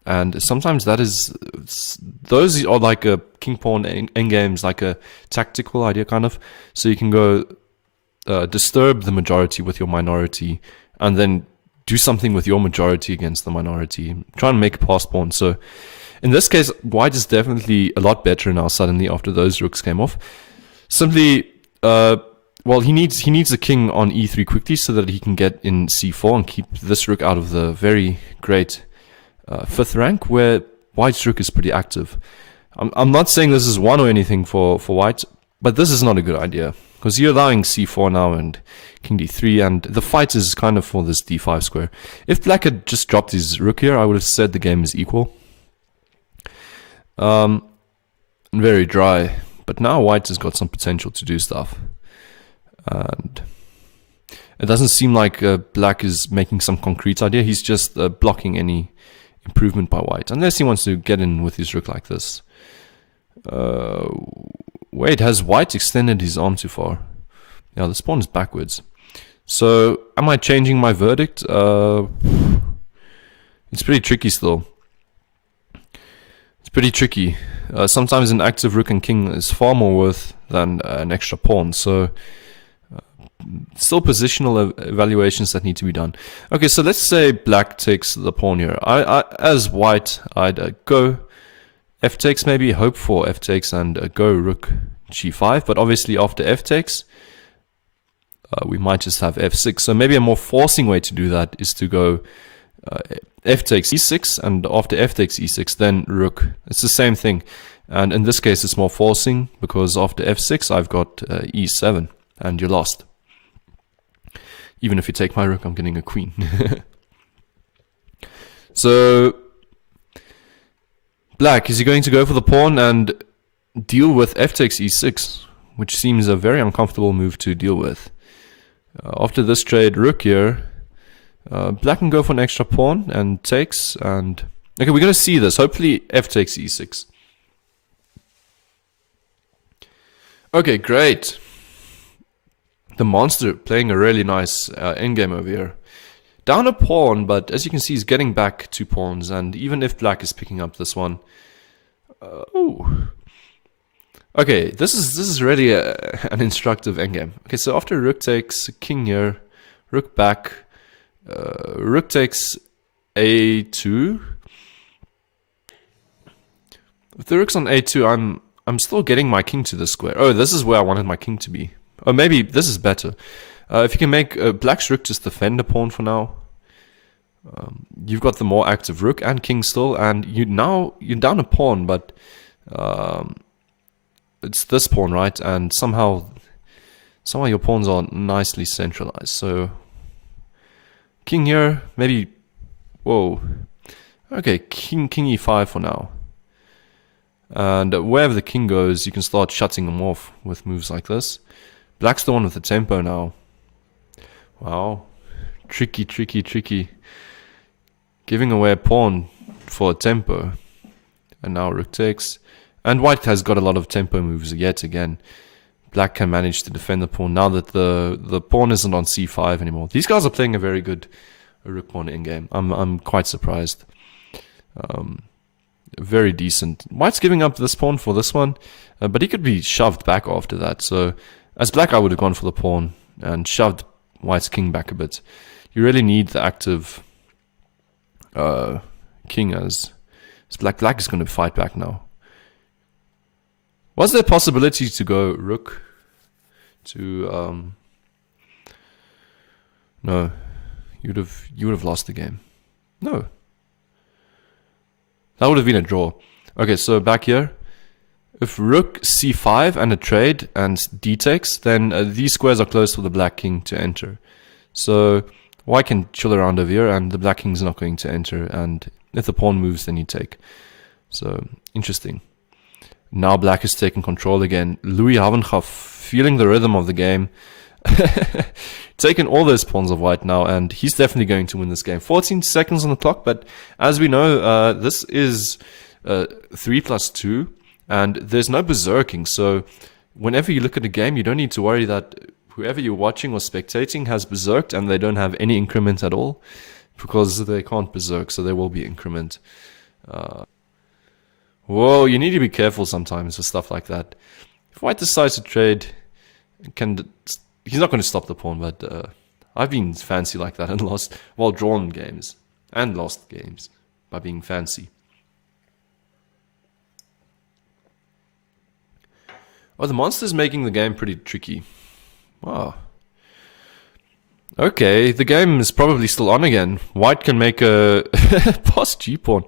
And sometimes those are like a king pawn endgames, like a tactical idea kind of. So you can go disturb the majority with your minority and then do something with your majority against the minority. Try and make a pass pawn. So in this case, white is definitely a lot better now suddenly after those rooks came off. Simply, well, he needs a king on e3 quickly so that he can get in c4 and keep this rook out of the very great 5th rank, where white's rook is pretty active. I'm not saying this is one or anything for white, but this is not a good idea. Because you're allowing c4 now and king d3, and the fight is kind of for this d5 square. If black had just dropped his rook here, I would have said the game is equal. Very dry, but now white has got some potential to do stuff, and it doesn't seem like black is making some concrete idea. He's just blocking any improvement by white, unless he wants to get in with his rook like this. Wait, has white extended his arm too far? Yeah, the pawn is backwards. So am I changing my verdict? It's pretty tricky still. It's pretty tricky. Sometimes an active rook and king is far more worth than an extra pawn. So still positional evaluations that need to be done. Okay, so let's say black takes the pawn here. As white, I'd go f takes, maybe hope for f takes and go rook g5. But obviously after f takes, we might just have f6. So maybe a more forcing way to do that is to go f takes e6, and after f takes e6, then rook. It's the same thing. And in this case, it's more forcing, because after f6, I've got e7, and you're lost. Even if you take my rook, I'm getting a queen. So, black, is he going to go for the pawn and deal with f takes e6, which seems a very uncomfortable move to deal with. After this trade, rook here, black can go for an extra pawn and takes, and okay, we're going to see this. Hopefully f takes e6. Okay, great. The monster playing a really nice endgame over here. Down a pawn, but as you can see, he's getting back 2 pawns, and even if black is picking up this one, okay, this is really an instructive endgame. Okay, so after rook takes, king here, rook back, rook takes a2. If the rook's on a2, I'm still getting my king to the square. Oh, this is where I wanted my king to be. Oh, maybe this is better. If you can make black's rook just defend a pawn for now, you've got the more active rook and king still, and you're down a pawn, but it's this pawn, right? And somehow your pawns are nicely centralized. So king here, maybe. Whoa. Okay, king e5 for now. And wherever the king goes, you can start shutting him off with moves like this. Black's the one with the tempo now. Wow. Tricky, tricky, tricky. Giving away a pawn for a tempo. And now rook takes. And white has got a lot of tempo moves yet again. Black can manage to defend the pawn now that the pawn isn't on c5 anymore. These guys are playing a very good rook pawn endgame. I'm quite surprised. Very decent. White's giving up this pawn for this one, but he could be shoved back after that. So as black, I would have gone for the pawn and shoved white's king back a bit. You really need the active king as black. Black is going to fight back now. Was there a possibility to go rook to no, you would have lost the game. No. That would have been a draw. Okay, so back here, if rook c5 and a trade and d takes, then these squares are closed for the black king to enter. So white can chill around over here, and the black king's not going to enter. And if the pawn moves, then you take. So interesting. Now black is taking control again. Louis Havenhoff feeling the rhythm of the game. Taking all those pawns of white now, and he's definitely going to win this game. 14 seconds on the clock, but as we know, this is 3+2, and there's no berserking. So whenever you look at a game, you don't need to worry that whoever you're watching or spectating has berserked and they don't have any increment at all, because they can't berserk, so there will be increment. Whoa, you need to be careful sometimes with stuff like that. If white decides to trade, he's not going to stop the pawn, but I've been fancy like that and lost, drawn games and lost games by being fancy. Oh, the monster's making the game pretty tricky. Wow. Okay, the game is probably still on again. White can make a pass g-pawn.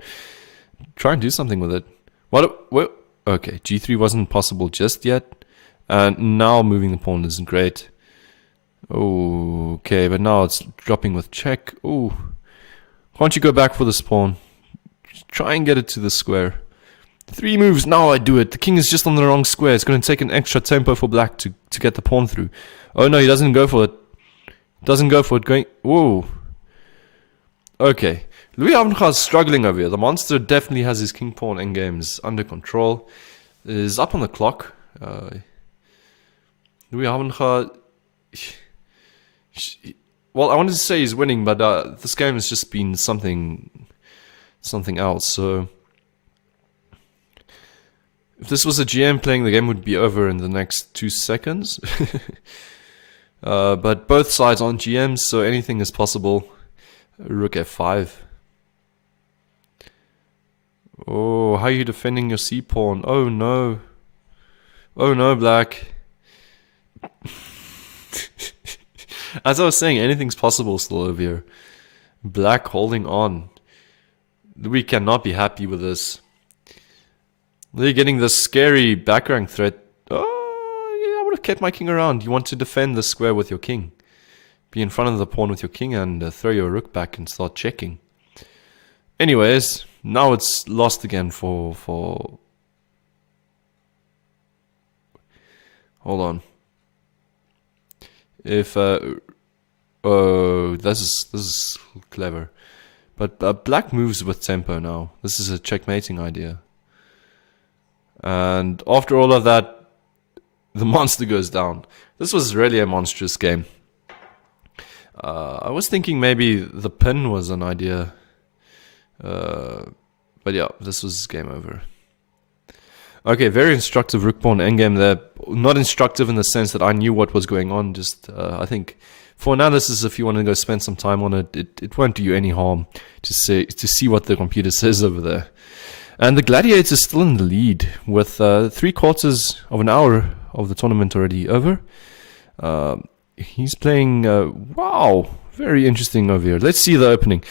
Try and do something with it. What? Okay, g3 wasn't possible just yet. And now moving the pawn isn't great. Okay, but now it's dropping with check. Oh, can't you go back for this pawn? Try and get it to the square. 3 moves, now I do it. The king is just on the wrong square. It's going to take an extra tempo for black to get the pawn through. Oh no, he doesn't go for it. Doesn't go for it. Going. Whoa. Okay. Louis Havenhoff is struggling over here. The monster definitely has his king pawn endgames under control. Is up on the clock. Louis Havenhoff. Well, I wanted to say he's winning, but this game has just been something else. So if this was a GM playing, the game would be over in the next 2 seconds. But both sides on GMs, so anything is possible. Rook f5. Oh, how are you defending your c-pawn? Oh no. Oh no, black. As I was saying, anything's possible still over here. Black holding on. We cannot be happy with this. They're getting this scary back rank threat. Oh, yeah, I would have kept my king around. You want to defend the square with your king. Be in front of the pawn with your king and throw your rook back and start checking. Anyways, now it's lost again for... Hold on. If... Oh, this is clever. But black moves with tempo now. This is a checkmating idea. And after all of that, the monster goes down. This was really a monstrous game. I was thinking maybe the pin was an idea. But yeah, this was game over. Okay, very instructive rook pawn endgame there. Not instructive in the sense that I knew what was going on. Just, I think, for analysis, if you want to go spend some time on it, it won't do you any harm to see what the computer says over there. And the Gladiator is still in the lead with 3/4 of an hour of the tournament already over. He's playing, wow, very interesting over here. Let's see the opening.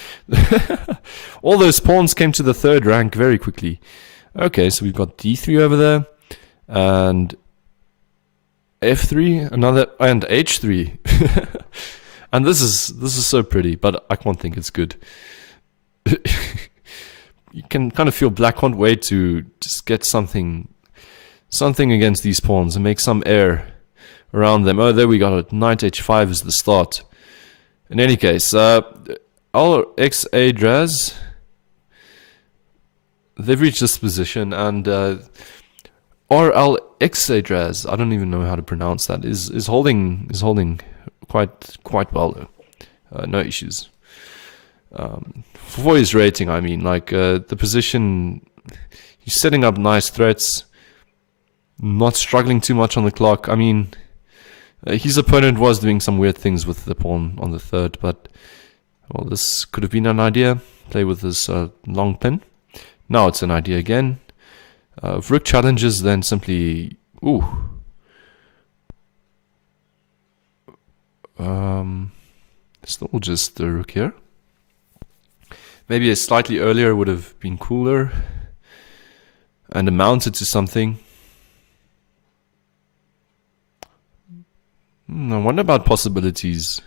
All those pawns came to the 3rd rank very quickly. Okay, so we've got d3 over there, and f3, another, and h3. And this is so pretty, but I can't think it's good. You can kind of feel black can't wait to just get something against these pawns and make some air around them. Oh, there we got it. Knight h5 is the start. In any case, LXA Draz, they've reached this position, and RLXA Draz, I don't even know how to pronounce that, is holding quite well. No issues. For his rating, I mean, like the position, he's setting up nice threats, not struggling too much on the clock. I mean, his opponent was doing some weird things with the pawn on the 3rd, but well, this could have been an idea. Play with this long pin. Now it's an idea again. If rook challenges, then simply still just the rook here. Maybe a slightly earlier would have been cooler and amounted to something. I wonder about possibilities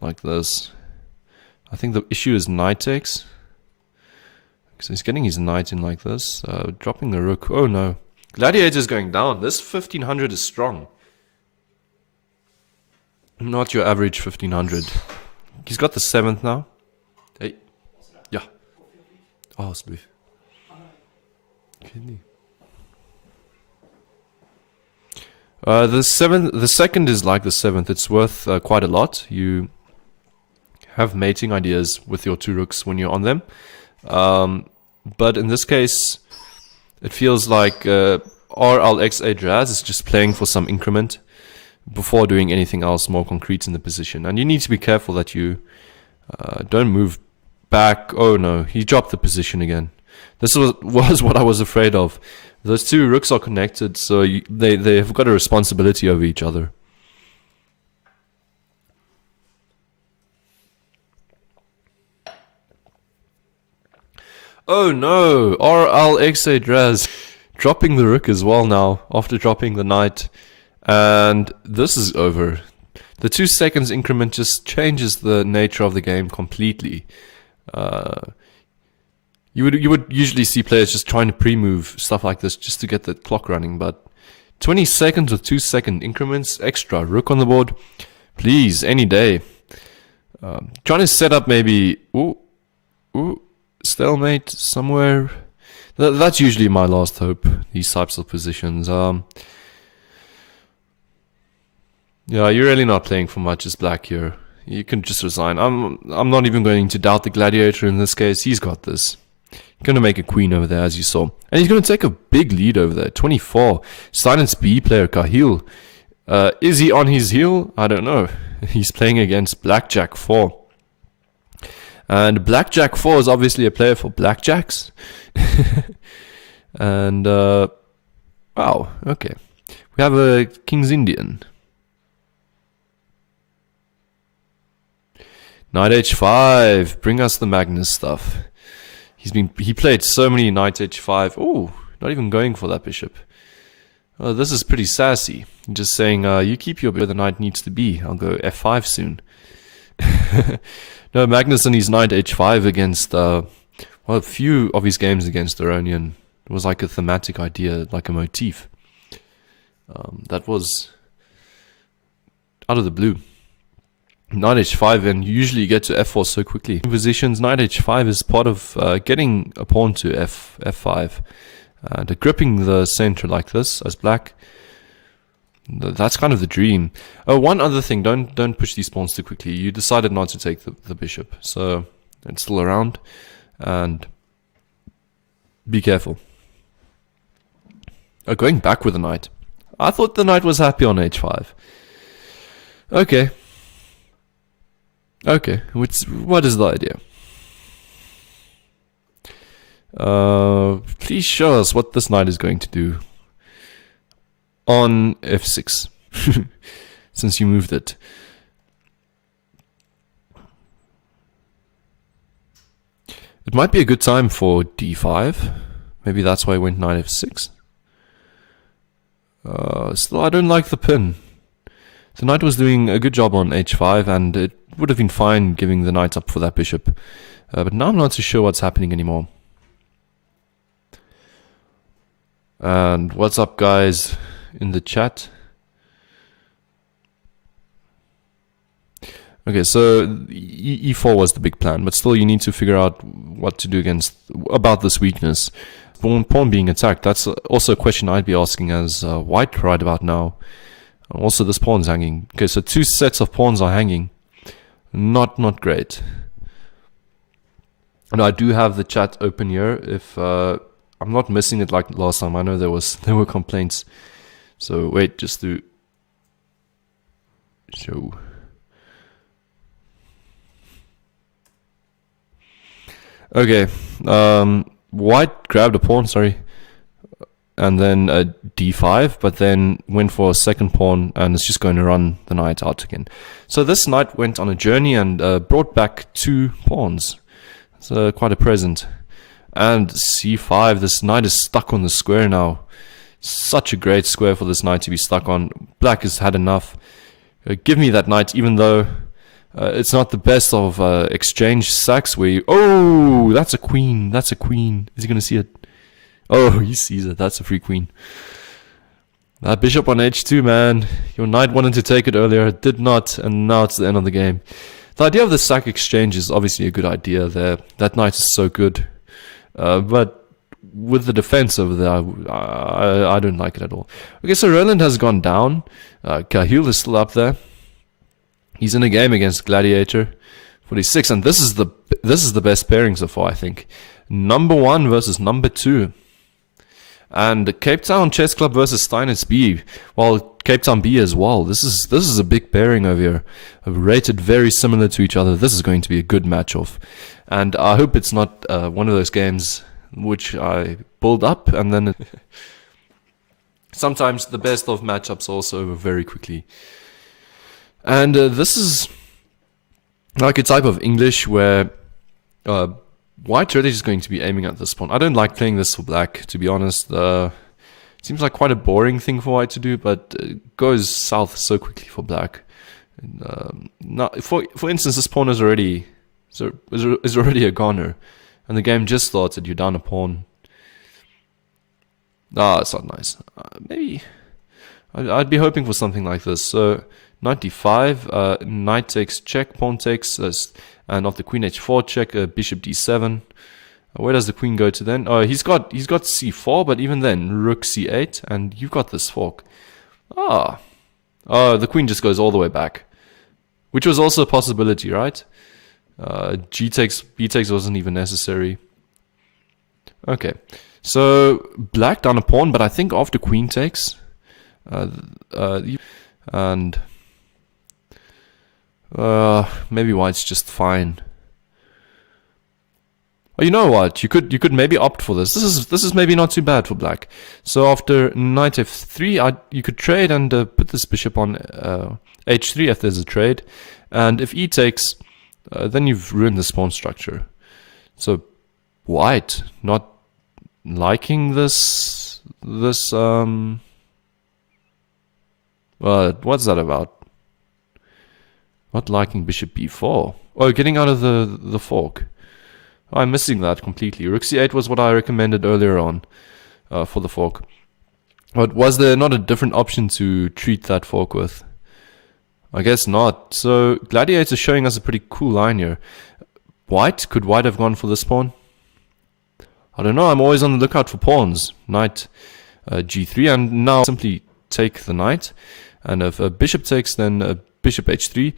like this. I think the issue is knight takes. So he's getting his knight in like this. Dropping the rook. Oh no. Gladiator's going down. This 1500 is strong. Not your average 1500. He's got the 7th now. Hey. Ja. Oh, alsjeblieft. The second is like the 7th. It's worth quite a lot. You have mating ideas with your 2 rooks when you're on them. But in this case, it feels like RLXA Draz is just playing for some increment before doing anything else more concrete in the position. And you need to be careful that you don't move back. Oh no, he dropped the position again. This was what I was afraid of. Those 2 rooks are connected, so they've got a responsibility over each other. Oh no, RLXA Draz dropping the rook as well now, after dropping the knight. And this is over. The 2 seconds increment just changes the nature of the game completely. You would usually see players just trying to pre-move stuff like this just to get the clock running, but 20 seconds with 2-second increments, extra rook on the board, please, any day. Trying to set up maybe stalemate somewhere. That's usually my last hope. These types of positions. Yeah, you're really not playing for much as black here. You can just resign. I'm not even going to doubt the Gladiator in this case. He's got this. Going to make a queen over there, as you saw. And he's going to take a big lead over there. 24. Silence B player Kahil Is he on his heel? I don't know. He's playing against Blackjack 4. And Blackjack 4 is obviously a player for blackjacks. And, wow, okay. We have a King's Indian. Knight h5, bring us the Magnus stuff. He played so many Knight h5. Oh, not even going for that bishop. Oh, this is pretty sassy. Just saying, you keep your where the knight needs to be. I'll go f5 soon. No, Magnus and his knight h5 against, well, a few of his games against Aronian. It was like a thematic idea, like a motif. That was out of the blue. Knight h5, and usually you get to f4 so quickly. In positions, knight h5 is part of getting a pawn to f5. And gripping the center like this as black, that's kind of the dream. Oh, one other thing, don't push these pawns too quickly. You decided not to take the bishop, so it's still around, and be careful. Oh, going back with the knight. I thought the knight was happy on h5. Okay. Okay, what is the idea? Please show us what this knight is going to do on f6, since you moved it. It might be a good time for d5. Maybe that's why I went knight f6. Still, I don't like the pin. The knight was doing a good job on h5, and it would have been fine giving the knight up for that bishop. But now I'm not too sure what's happening anymore. And what's up, guys, in the chat? Okay, so e4 was the big plan, but still you need to figure out what to do about this weakness. Pawn being attacked, that's also a question I'd be asking as white right about now. Also, this pawn's hanging. Okay, so two sets of pawns are hanging. Not great. And I do have the chat open here. If I'm not missing it like last time, I know there were complaints. So wait, just to show. Okay, white grabbed a pawn, sorry, and then a d5, but then went for a second pawn, and it's just going to run the knight out again. So this knight went on a journey and brought back 2 pawns. It's quite a present. And c5, this knight is stuck on the square now. Such a great square for this knight to be stuck on. Black has had enough. Give me that knight, even though it's not the best of exchange sacks where you... Oh, that's a queen. That's a queen. Is he going to see it? Oh, he sees it. That's a free queen. That bishop on h2, man. Your knight wanted to take it earlier. It did not, and now it's the end of the game. The idea of the sack exchange is obviously a good idea there. That knight is so good. But with the defense over there, I don't like it at all. Okay, so Roland has gone down. Cahill is still up there. He's in a game against Gladiator 46, and this is the best pairing so far, I think. Number 1 versus number 2. And Cape Town Chess Club versus Steinitz B. Well, Cape Town B as well. This is a big pairing over here. Rated very similar to each other. This is going to be a good match-off. And I hope it's not one of those games which I build up and then... Sometimes the best of matchups also over very quickly. And this is like a type of English where white really is going to be aiming at this pawn. I don't like playing this for black, to be honest. Seems like quite a boring thing for white to do, but it goes south so quickly for black. For instance, this pawn is already a goner, and the game just started. You're down a pawn. Ah, it's not nice. Maybe I'd be hoping for something like this. So knight d5, knight takes check, pawn takes, and off the queen h4 check, bishop d7. Where does the queen go to then? Oh, he's got c4, but even then, rook c8, and you've got this fork. Oh, the queen just goes all the way back, which was also a possibility, right? G takes, B takes wasn't even necessary. Okay, so black down a pawn, but I think after queen takes, And maybe white's just fine. Oh, you know what? You could maybe opt for this. This is maybe not too bad for black. So after knight f3, you could trade and put this bishop on h3 if there's a trade, and if e takes, then you've ruined the pawn structure. So white not liking this. What's that about? Not liking bishop b4. Oh, getting out of the fork. I'm missing that completely. Rook c8 was what I recommended earlier on for the fork. But was there not a different option to treat that fork with? I guess not. So Gladiator's showing us a pretty cool line here. White? Could white have gone for this pawn? I don't know. I'm always on the lookout for pawns. Knight g3, and now simply take the knight. And if a bishop takes, then bishop h3.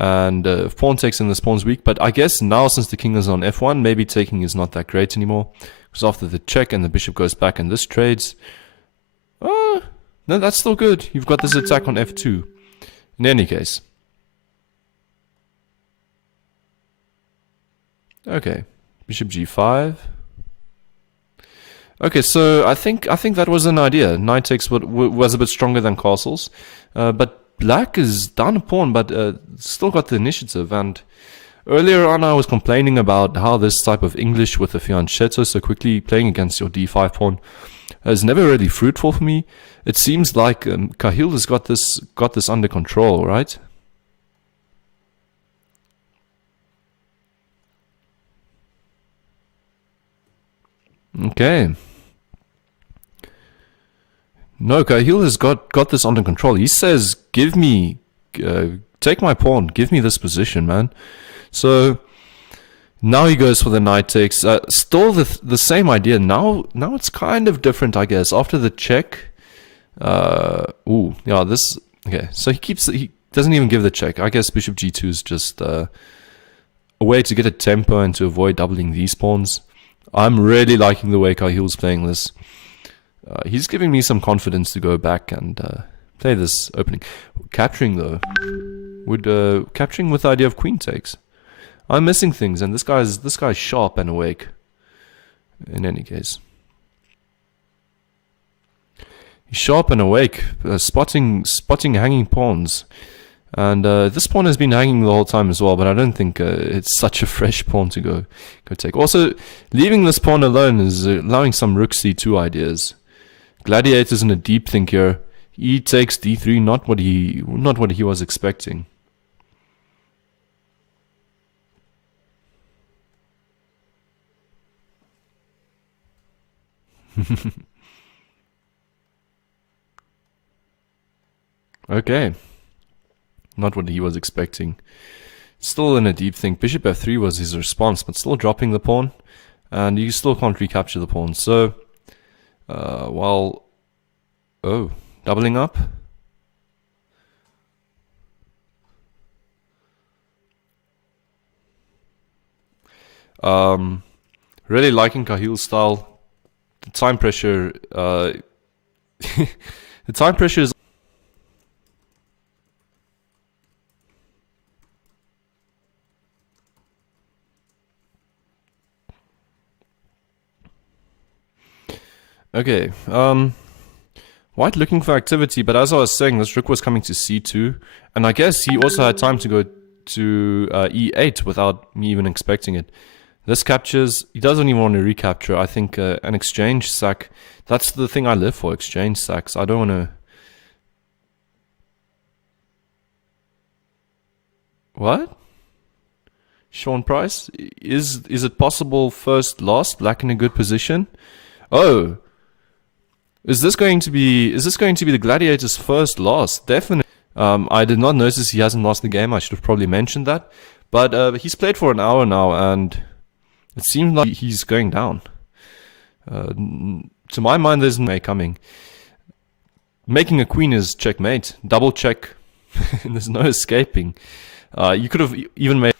And if pawn takes, then this pawn's weak. But I guess now, since the king is on f1, maybe taking is not that great anymore. Because after the check and the bishop goes back and this trades. No, that's still good. You've got this attack on f2. In any case. Okay. Bishop g5. Okay, so I think that was an idea. Knight takes was a bit stronger than castles. But black is down a pawn, but still got the initiative. And earlier on, I was complaining about how this type of English with the fianchetto so quickly playing against your d5 pawn is never really fruitful for me. It seems like Cahill has got this under control, right? Okay. No, Cahill has got this under control. He says, give me, take my pawn, give me this position, man. So now he goes for the knight takes. Still the same idea. Now it's kind of different, I guess. After the check, yeah, this, okay. So he doesn't even give the check. I guess bishop g2 is just a way to get a tempo and to avoid doubling these pawns. I'm really liking the way Cahill's playing this. He's giving me some confidence to go back and play this opening. Capturing though, capturing with the idea of queen takes. I'm missing things, and this guy's sharp and awake. In any case, he's sharp and awake, spotting hanging pawns, and this pawn has been hanging the whole time as well. But I don't think it's such a fresh pawn to go take. Also, leaving this pawn alone is allowing some rook c2 ideas. Gladiator's in a deep think here. E takes d3, not what he was expecting. Okay. Not what he was expecting. Still in a deep think. Bishop f3 was his response, but still dropping the pawn. And you still can't recapture the pawn. So, doubling up. Really liking Cahill's style. The time pressure, the time pressure is... Okay, white looking for activity, but as I was saying, this rook was coming to c2, and I guess he also had time to go to e8 without me even expecting it. This captures, he doesn't even want to recapture. I think an exchange sack, that's the thing I live for, exchange sacks. I don't want to... What? Sean Price? Is it possible first lost, black in a good position? Oh. Is this going to be the Gladiator's first loss? Definitely. I did not notice he hasn't lost the game. I should have probably mentioned that. But he's played for an hour now, and it seems like he's going down. To my mind, there's no way coming. Making a queen is checkmate. Double check. There's no escaping. You could have even made...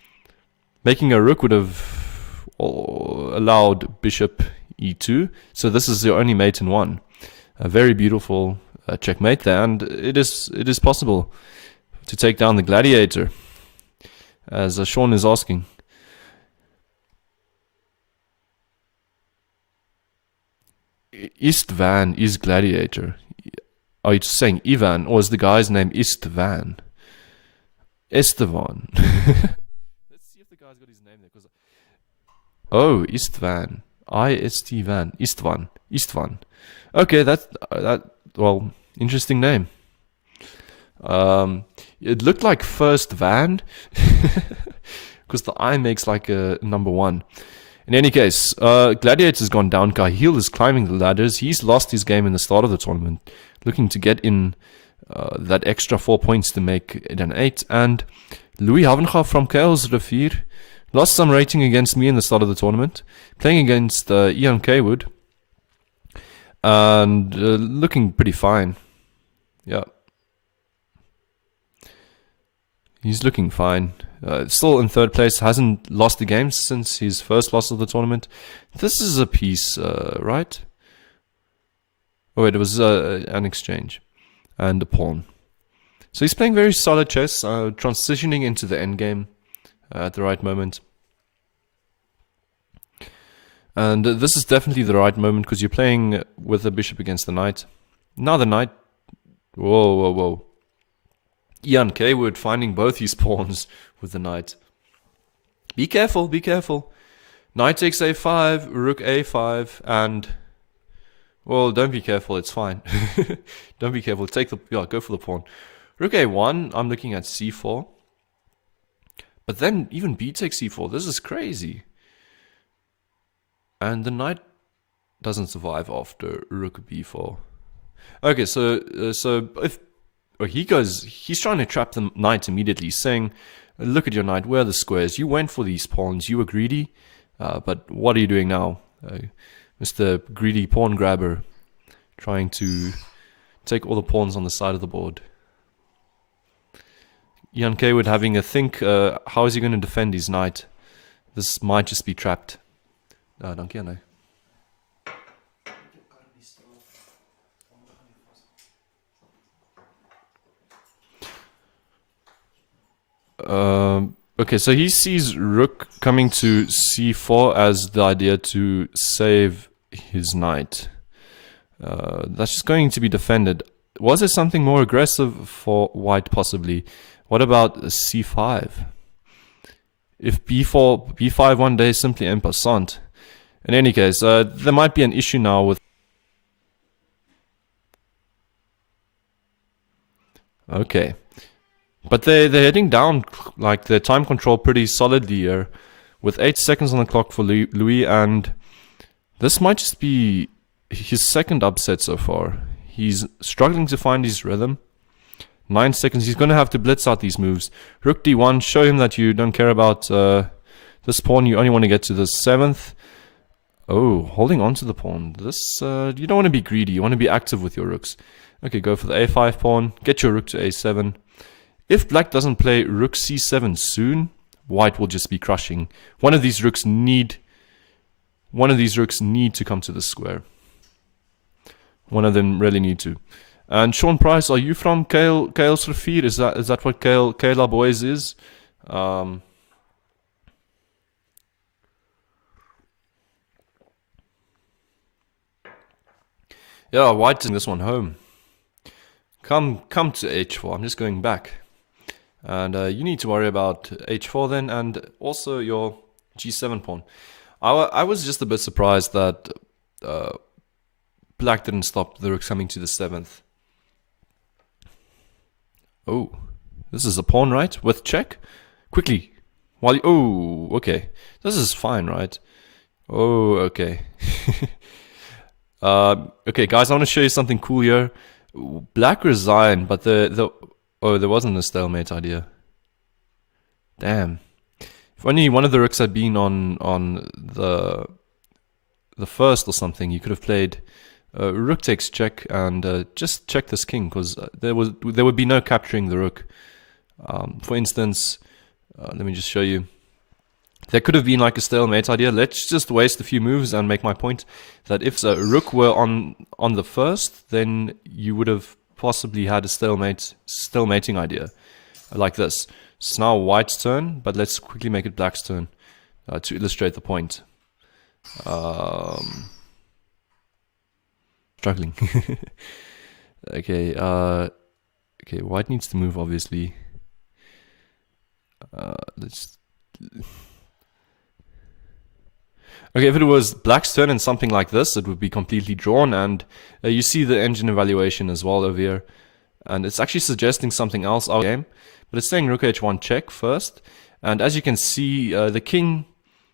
Making a rook would have allowed bishop e2. So this is your only mate in one. Very beautiful. checkmate there, and it is possible to take down the gladiator, as Sean is asking. Istvan is gladiator. Are you saying Ivan, or is the guy's name Istvan? Estevan. Let's see if the guy's got his name there. Oh, Istvan. Istvan. Istvan. Okay, well, interesting name. It looked like first van, because the I makes like a number 1. In any case, Gladiator's gone down. Kahil is climbing the ladders. He's lost his game in the start of the tournament, looking to get in that extra 4 points to make it an 8. And Louis Havenga from Kuilsrivier lost some rating against me in the start of the tournament, playing against Ian Kaywood, and looking pretty fine. Yeah. He's looking fine. Still in 3rd place, hasn't lost a game since his first loss of the tournament. This is a piece, right? Oh wait, it was an exchange and a pawn. So he's playing very solid chess, transitioning into the endgame at the right moment. And this is definitely the right moment, because you're playing with the bishop against the knight. Now the knight... Whoa. Ian Kaywood finding both his pawns with the knight. Be careful. Knight takes a5, rook a5, and... Well, don't be careful, it's fine. Don't be careful, go for the pawn. Rook a1, I'm looking at c4. But then even b takes c4, this is crazy. And the knight doesn't survive after rook b4. Okay, so if he's trying to trap the knight immediately, saying, look at your knight, where are the squares? You went for these pawns, you were greedy, but what are you doing now? Mr. Greedy Pawn Grabber, trying to take all the pawns on the side of the board. Ian Kaywood having a think, how is he going to defend his knight? This might just be trapped. Dank je, nee. Okay, so he sees rook coming to c4 as the idea to save his knight. That's just going to be defended. Was there something more aggressive for white, possibly? What about c5? If b5 one day, simply en passant. In any case, there might be an issue now with... Okay. But they're heading down, like, their time control pretty solidly here, with 8 seconds on the clock for Louis, and this might just be his second upset so far. He's struggling to find his rhythm. 9 seconds, he's going to have to blitz out these moves. Rook d1, show him that you don't care about this pawn, you only want to get to the 7th. Oh, holding on to the pawn. This, you don't want to be greedy, you want to be active with your rooks. Okay, go for the a5 pawn, get your rook to a7. If black doesn't play rook c7 soon, white will just be crushing. One of these rooks need to come to the square. One of them really need to. And Sean Price, are you from Kuilsrivier? Is that what Kayla Boys is? Yeah, white's taking this one home. Come to h4. I'm just going back. And you need to worry about h4 then, and also your g7 pawn. I was just a bit surprised that black didn't stop the rook coming to the 7th. Oh, this is a pawn, right? With check? Quickly. Oh, okay. This is fine, right? Oh, okay. Okay, guys, I want to show you something cool here. Black resigned, but there wasn't a stalemate idea. Damn. If only one of the rooks had been on the first or something, you could have played rook takes check and just check this king, because there would be no capturing the rook. For instance, let me just show you. There could have been like a stalemate idea. Let's just waste a few moves and make my point that if the rook were on the first, then you would have possibly had a stalemating idea, like this. It's now white's turn, but let's quickly make it black's turn to illustrate the point. Struggling. Okay, okay, white needs to move, obviously. Let's... Okay, if it was black's turn and something like this, it would be completely drawn, and you see the engine evaluation as well over here. And it's actually suggesting something else out of the game, but it's saying rook h1 check first. And as you can see, the king...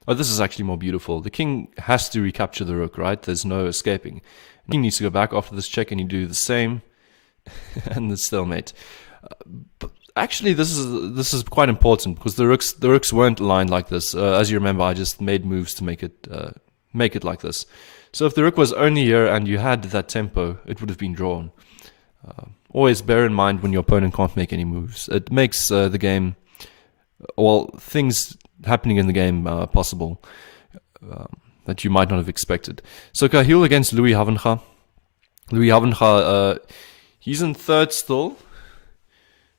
Oh, this is actually more beautiful. The king has to recapture the rook, right? There's no escaping. The king needs to go back after this check, and you do the same. And the stalemate. But actually, this is quite important, because the rooks weren't aligned like this. As you remember, I just made moves to make it like this. So if the rook was only here and you had that tempo, it would have been drawn. Always bear in mind when your opponent can't make any moves. It makes the game, well, things happening in the game possible that you might not have expected. So Cahill against Louis Havenga. Louis Havenga, he's in third still.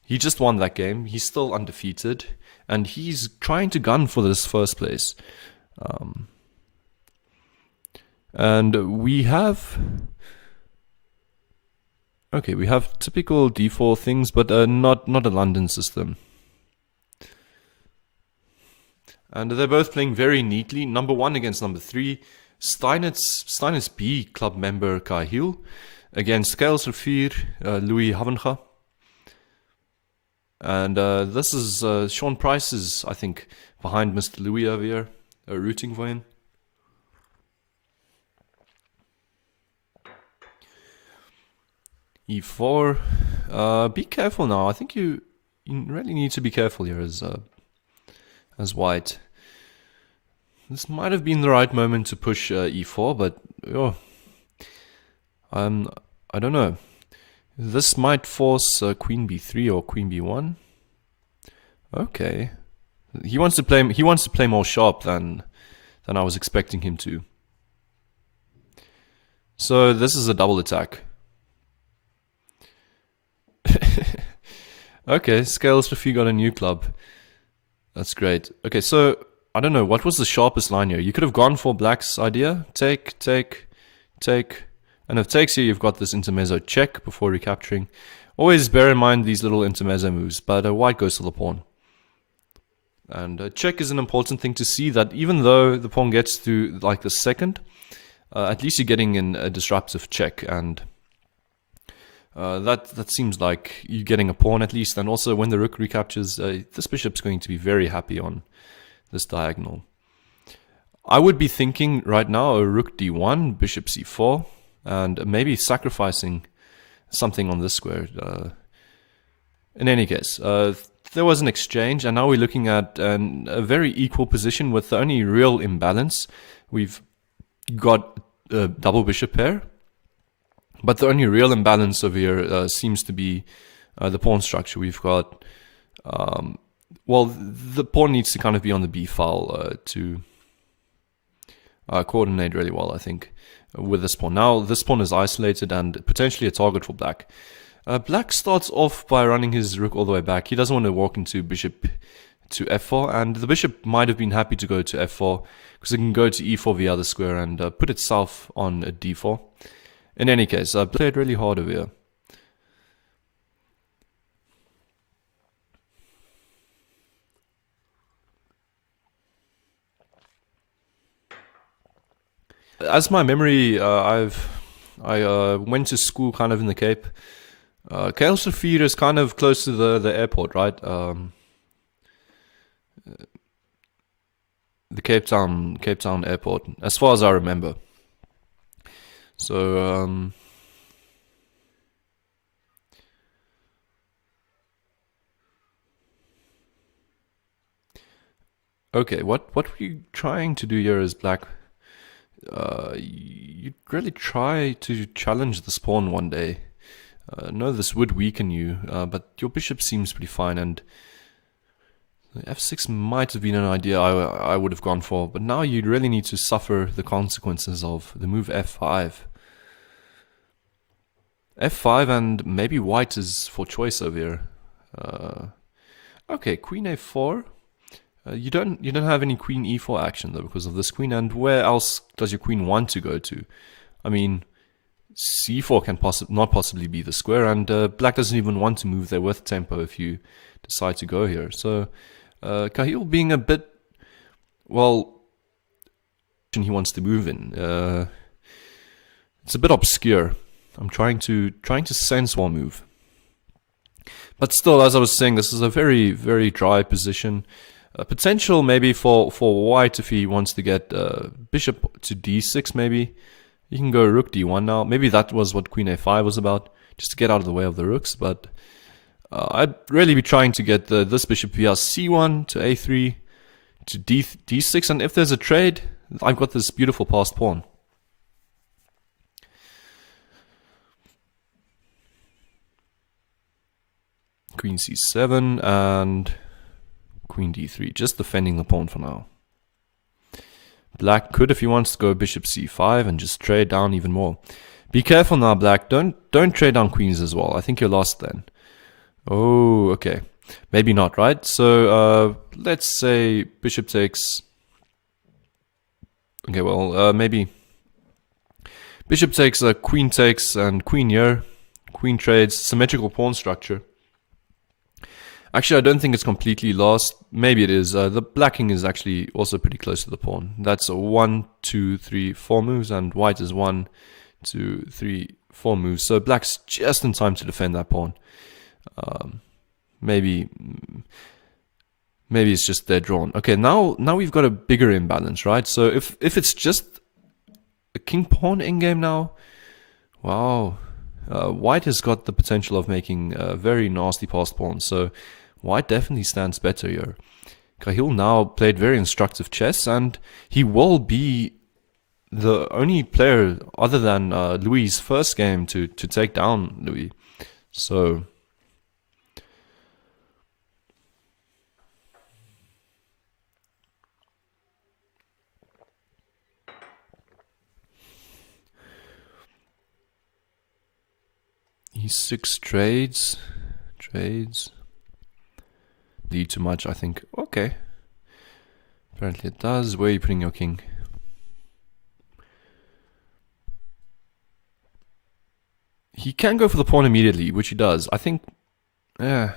He just won that game. He's still undefeated, and he's trying to gun for this first place. And we have... Okay, we have typical d4 things, but not a London system. And they're both playing very neatly. Number 1 against number 3. Steinitz B club member Cahill against Kels Rivier, Louis Havenga. And this is Sean Price is, I think, behind Mr. Louis over here, rooting for him. E4. Be careful now. I think you really need to be careful here as white. This might have been the right moment to push E4, but I don't know. This might force Queen B3 or Queen B1. Okay, he wants to play more sharp than I was expecting him to. So this is a double attack. Okay, Scales Rafi got a new club. That's great. Okay, so I don't know, what was the sharpest line here? You could have gone for black's idea. Take, take, take. And if takes here, you've got this intermezzo check before recapturing. Always bear in mind these little intermezzo moves, but white goes to the pawn. And check is an important thing to see, that even though the pawn gets to like the second, at least you're getting in a disruptive check, and that seems like you're getting a pawn at least. And also when the rook recaptures, this bishop's going to be very happy on this diagonal. I would be thinking right now a rook d1, bishop c4, and maybe sacrificing something on this square. In any case, there was an exchange, and now we're looking at a very equal position with the only real imbalance. We've got a double bishop pair, but the only real imbalance over here seems to be the pawn structure. We've got, well, the pawn needs to kind of be on the b file to coordinate really well, I think, with this pawn. Now, this pawn is isolated and potentially a target for black. Black starts off by running his rook all the way back. He doesn't want to walk into bishop to f4, and the bishop might have been happy to go to f4 because it can go to e4 via the square and put itself on a d4. In any case, I played really hard over here. As my memory, I went to school kind of in the Cape. Kaelsrivier is kind of close to the airport, right? The Cape Town airport, as far as I remember. So okay, what were you trying to do here as black? You'd really try to challenge this pawn one day. No, this would weaken you, but your bishop seems pretty fine, and f6 might have been an idea I would have gone for, but now you really need to suffer the consequences of the move f5. f5, and maybe white is for choice over here. Okay, queen a4. You don't have any queen e4 action though because of this queen. And where else does your queen want to go to? I mean, c4 can not possibly be the square, and black doesn't even want to move there with tempo if you decide to go here. So Cahill being a bit, well, he wants to move in. It's a bit obscure. I'm trying to sense one move. But still, as I was saying, this is a very, very dry position. Potential maybe for white if he wants to get bishop to d6 maybe. You can go rook d1 now. Maybe that was what queen a5 was about, just to get out of the way of the rooks. But I'd really be trying to get this bishop via c1 to a3 to d6. And if there's a trade, I've got this beautiful passed pawn. Queen c7 and queen d3, just defending the pawn for now. Black could, if he wants, to go bishop c5 and just trade down even more. Be careful now, black. Don't trade down queens as well. I think you're lost then. Oh, okay. Maybe not, right? So let's say bishop takes. Okay, well, maybe bishop takes, queen takes, and queen here. Queen trades, symmetrical pawn structure. Actually, I don't think it's completely lost. Maybe it is. The black king is actually also pretty close to the pawn. That's 1, 2, 3, 4 moves, and white is 1, 2, 3, 4 moves. So black's just in time to defend that pawn. Maybe it's just dead drawn. Okay, now we've got a bigger imbalance, right? So if it's just a king pawn in game now, wow. White has got the potential of making very nasty passed pawns. So white definitely stands better here. Cahill now played very instructive chess, and he will be the only player other than Louis' first game to take down Louis. So e6 trades. Lead too much, I think. Okay. Apparently it does. Where are you putting your king? He can go for the pawn immediately, which he does. I think. Yeah.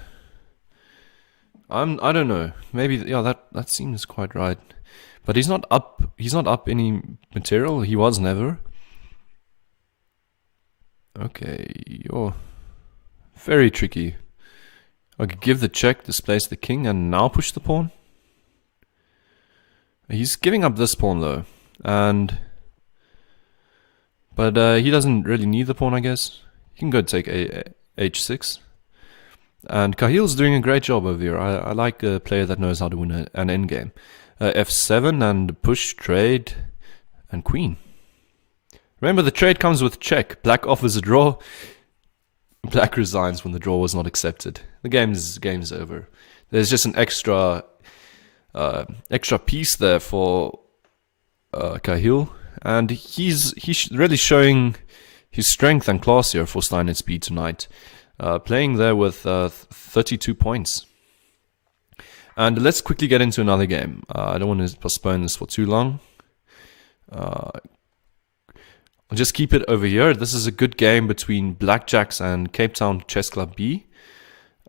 I don't know. Maybe yeah, that seems quite right. But he's not up any material. He was never. Okay, you're very tricky. Okay, give the check, displace the king, and now push the pawn. He's giving up this pawn though, but he doesn't really need the pawn, I guess. He can go take h6. And Cahill's doing a great job over here. I like a player that knows how to win an endgame. f7 and push, trade, and queen. Remember, the trade comes with check. Black offers a draw. Black resigns when the draw was not accepted. The game's over. There's just an extra piece there for Cahill, and he's really showing his strength and class here for Stein at Speed tonight. Playing there with 32 points. And let's quickly get into another game. I don't want to postpone this for too long. I'll just keep it over here. This is a good game between Blackjacks and Cape Town Chess Club B.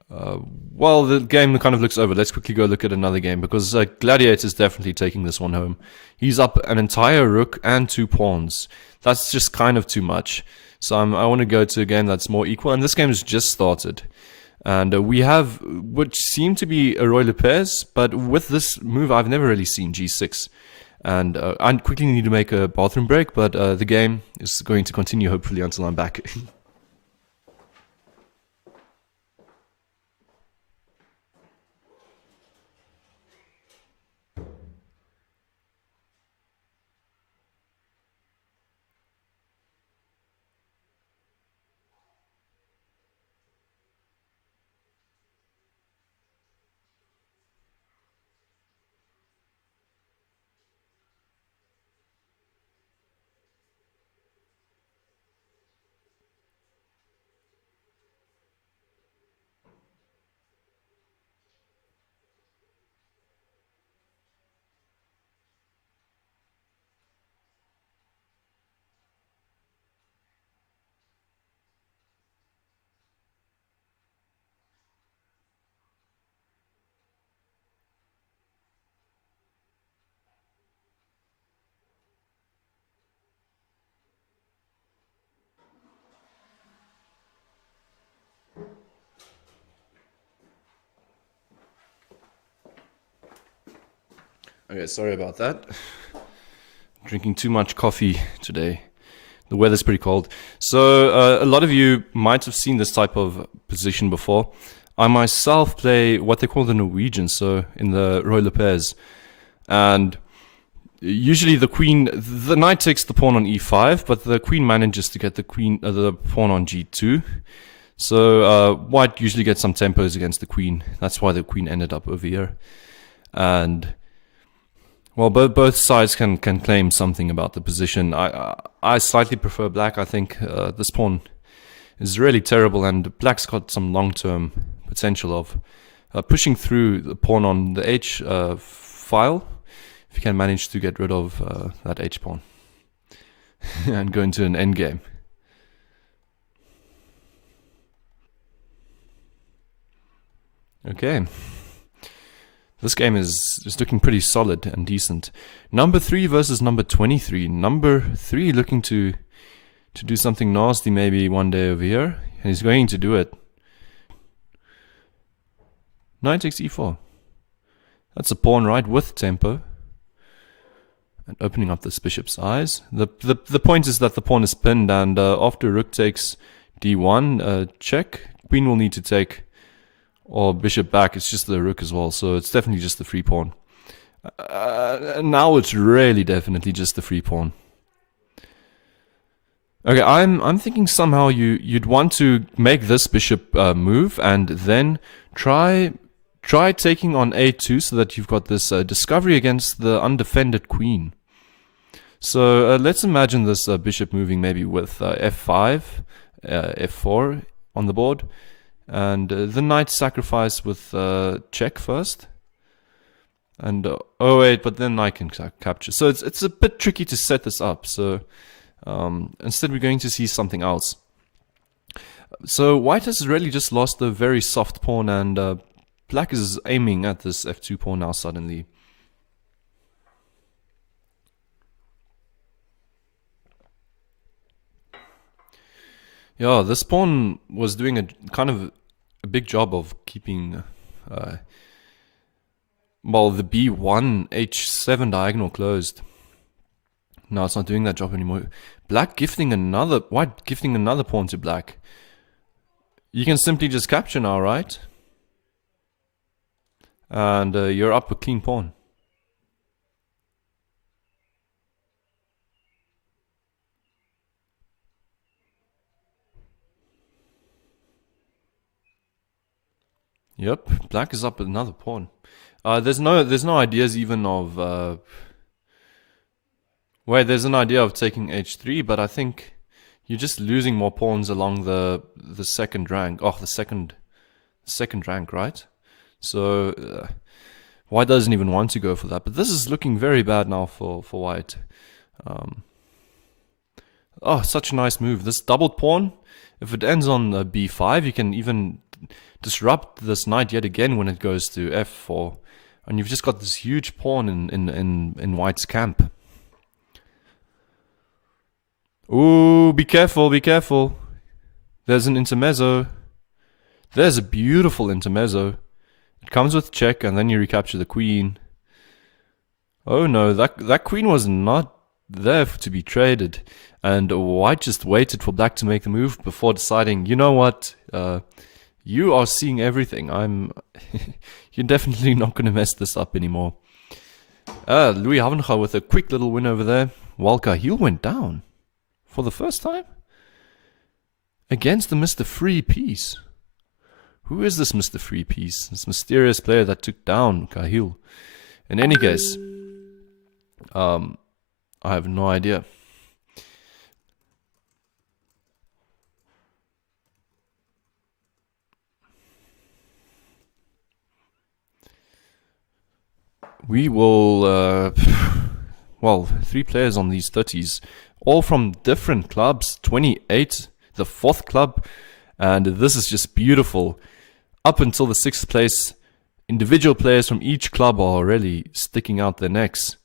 Well, the game kind of looks over. Let's quickly go look at another game, because Gladiator's definitely taking this one home. He's up an entire rook and 2 pawns. That's just kind of too much. So I want to go to a game that's more equal. And this game has just started. And we have what seem to be a Roy Lopez, but with this move, I've never really seen g6. And I quickly need to make a bathroom break, but the game is going to continue hopefully until I'm back. Okay, sorry about that. Drinking too much coffee today. The weather's pretty cold. So a lot of you might have seen this type of position before. I myself play what they call the Norwegian, so in the Roy Lopez. And usually the knight takes the pawn on e5, but the queen manages to get the pawn on g2. So white usually gets some tempos against the queen. That's why the queen ended up over here. And well, both sides can claim something about the position. I slightly prefer black. I think this pawn is really terrible, and black's got some long-term potential of pushing through the pawn on the h file, if you can manage to get rid of that h pawn and go into an endgame. Okay. This game is looking pretty solid and decent. Number 3 versus number 23. Number 3 looking to do something nasty maybe one day over here. And he's going to do it. Knight takes e4. That's a pawn right with tempo. And opening up this bishop's eyes. The point is that the pawn is pinned, and after rook takes d1, check. Queen will need to take, or bishop back. It's just the rook as well, so it's definitely just the free pawn. Now it's really definitely just the free pawn. Okay, I'm thinking somehow you'd want to make this bishop move and then try taking on a2 so that you've got this discovery against the undefended queen. So let's imagine this bishop moving maybe with f5, f4 on the board. And the knight sacrifice with check first. And oh wait, but then knight can capture. So it's a bit tricky to set this up. So instead we're going to see something else. So white has really just lost a very soft pawn, and black is aiming at this f2 pawn now suddenly. Yeah, this pawn was doing a kind of a big job of keeping, well, the b1 h7 diagonal closed. Now it's not doing that job anymore. White gifting another pawn to black. You can simply just capture now, right? And you're up a clean pawn. Yep, black is up another pawn. There's no ideas even of wait, there's an idea of taking h3, but I think you're just losing more pawns along the second rank. Oh, the second rank, right? So white doesn't even want to go for that. But this is looking very bad now for white. Oh, such a nice move. This doubled pawn, if it ends on b5, you can even disrupt this knight yet again when it goes to f4, and you've just got this huge pawn in white's camp. Ooh, be careful, be careful. There's an intermezzo. There's a beautiful intermezzo. It comes with check, and then you recapture the queen. Oh no, that queen was not there to be traded, and white just waited for black to make the move before deciding, you know what, you are seeing everything. You're definitely not going to mess this up anymore. Louis Havenga with a quick little win over there. While Cahill went down for the first time against the Mr. Free Piece. Who is this Mr. Free Piece? This mysterious player that took down Cahill. In any case, I have no idea. We will, well, 3 players on these 30s, all from different clubs, 28, the 4th club, and this is just beautiful. Up until the 6th place, individual players from each club are really sticking out their necks.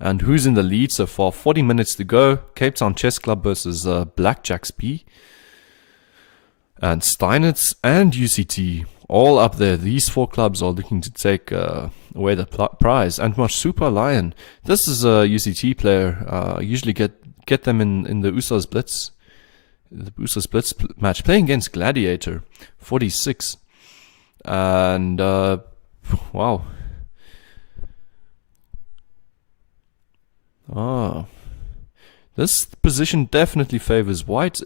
And who's in the lead so far? 40 minutes to go. Cape Town Chess Club versus Blackjacks P. And Steinitz and UCT all up there. These 4 clubs are looking to take away the prize. And Marsupa Lion, this is a UCT player. I usually get them in the USA's Blitz. The USA's Blitz match. Playing against Gladiator, 46. And, wow. Ah. This position definitely favors white.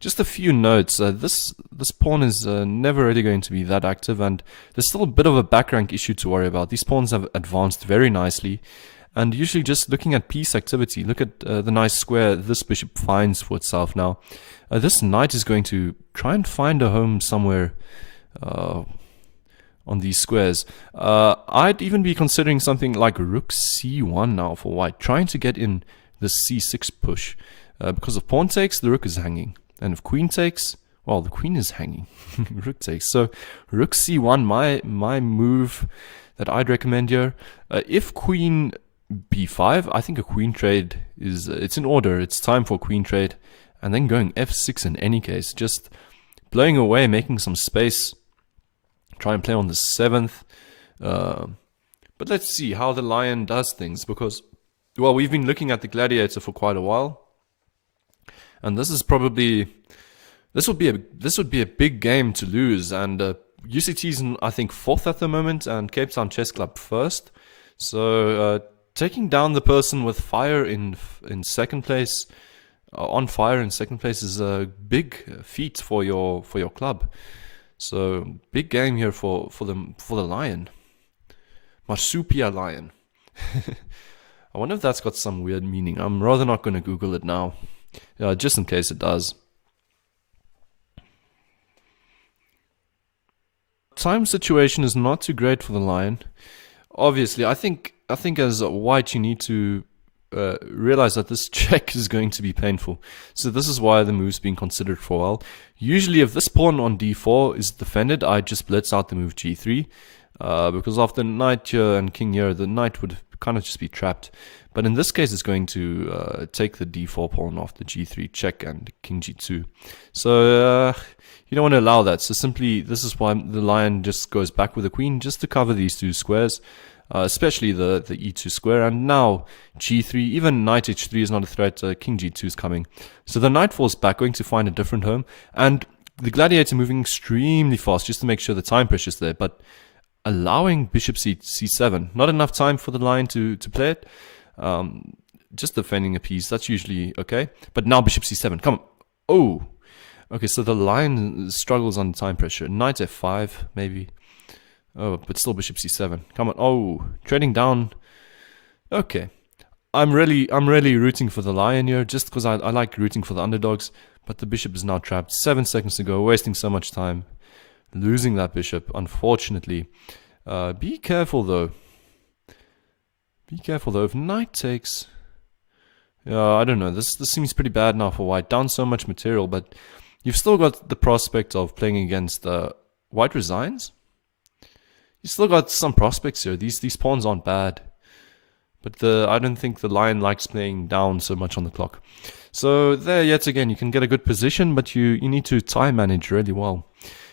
Just a few notes. This pawn is never really going to be that active, and there's still a bit of a back rank issue to worry about. These pawns have advanced very nicely, and usually just looking at piece activity. Look at the nice square this bishop finds for itself now. This knight is going to try and find a home somewhere on these squares. I'd even be considering something like rook c1 now for white, trying to get in the c6 push. Because if pawn takes, the rook is hanging. And if queen takes, well, the queen is hanging. Rook takes. So rook c1, my move that I'd recommend here. If queen b5, I think a queen trade it's in order. It's time for a queen trade. And then going f6 in any case. Just blowing away, making some space. Try and play on the 7th. But let's see how the lion does things, because, well, we've been looking at the gladiator for quite a while, and this would be a big game to lose. And UCT's I think 4th at the moment, and Cape Town Chess Club 1st. So taking down the person with fire in second place, on fire in second place, is a big feat for your club. So big game here for the lion, Marsupia Lion. I wonder if that's got some weird meaning. I'm rather not going to Google it now, just in case it does. Time situation is not too great for the lion. Obviously, I think as white you need to realize that this check is going to be painful. So this is why the move's been considered for a while. Usually if this pawn on d4 is defended, I just blitz out the move g3. Because after knight here and king here, the knight would kind of just be trapped. But in this case, it's going to take the d4 pawn off the g3 check and king g2. So you don't want to allow that. So simply, this is why the lion just goes back with the queen, just to cover these 2 squares. Especially the e2 square, and now g3, even knight h3 is not a threat. King g2 is coming, so the knight falls back, going to find a different home, and the gladiator moving extremely fast just to make sure the time pressure is there, but allowing bishop c7, not enough time for the lion to play it. Just defending a piece, that's usually okay, but now bishop c7, come on. Oh, okay, so the lion struggles under time pressure. Knight f5 maybe. Oh, but still bishop c7. Come on. Oh, trading down. Okay. I'm really rooting for the lion here, just because I like rooting for the underdogs. But the bishop is now trapped. 7 seconds to go, wasting so much time. Losing that bishop, unfortunately. Be careful, though. Be careful, though. If knight takes... I don't know. This seems pretty bad now for white. Down so much material, but you've still got the prospect of playing against white resigns. You still got some prospects here. These pawns aren't bad. But I don't think the lion likes playing down so much on the clock. So there, yet again, you can get a good position, but you need to time manage really well.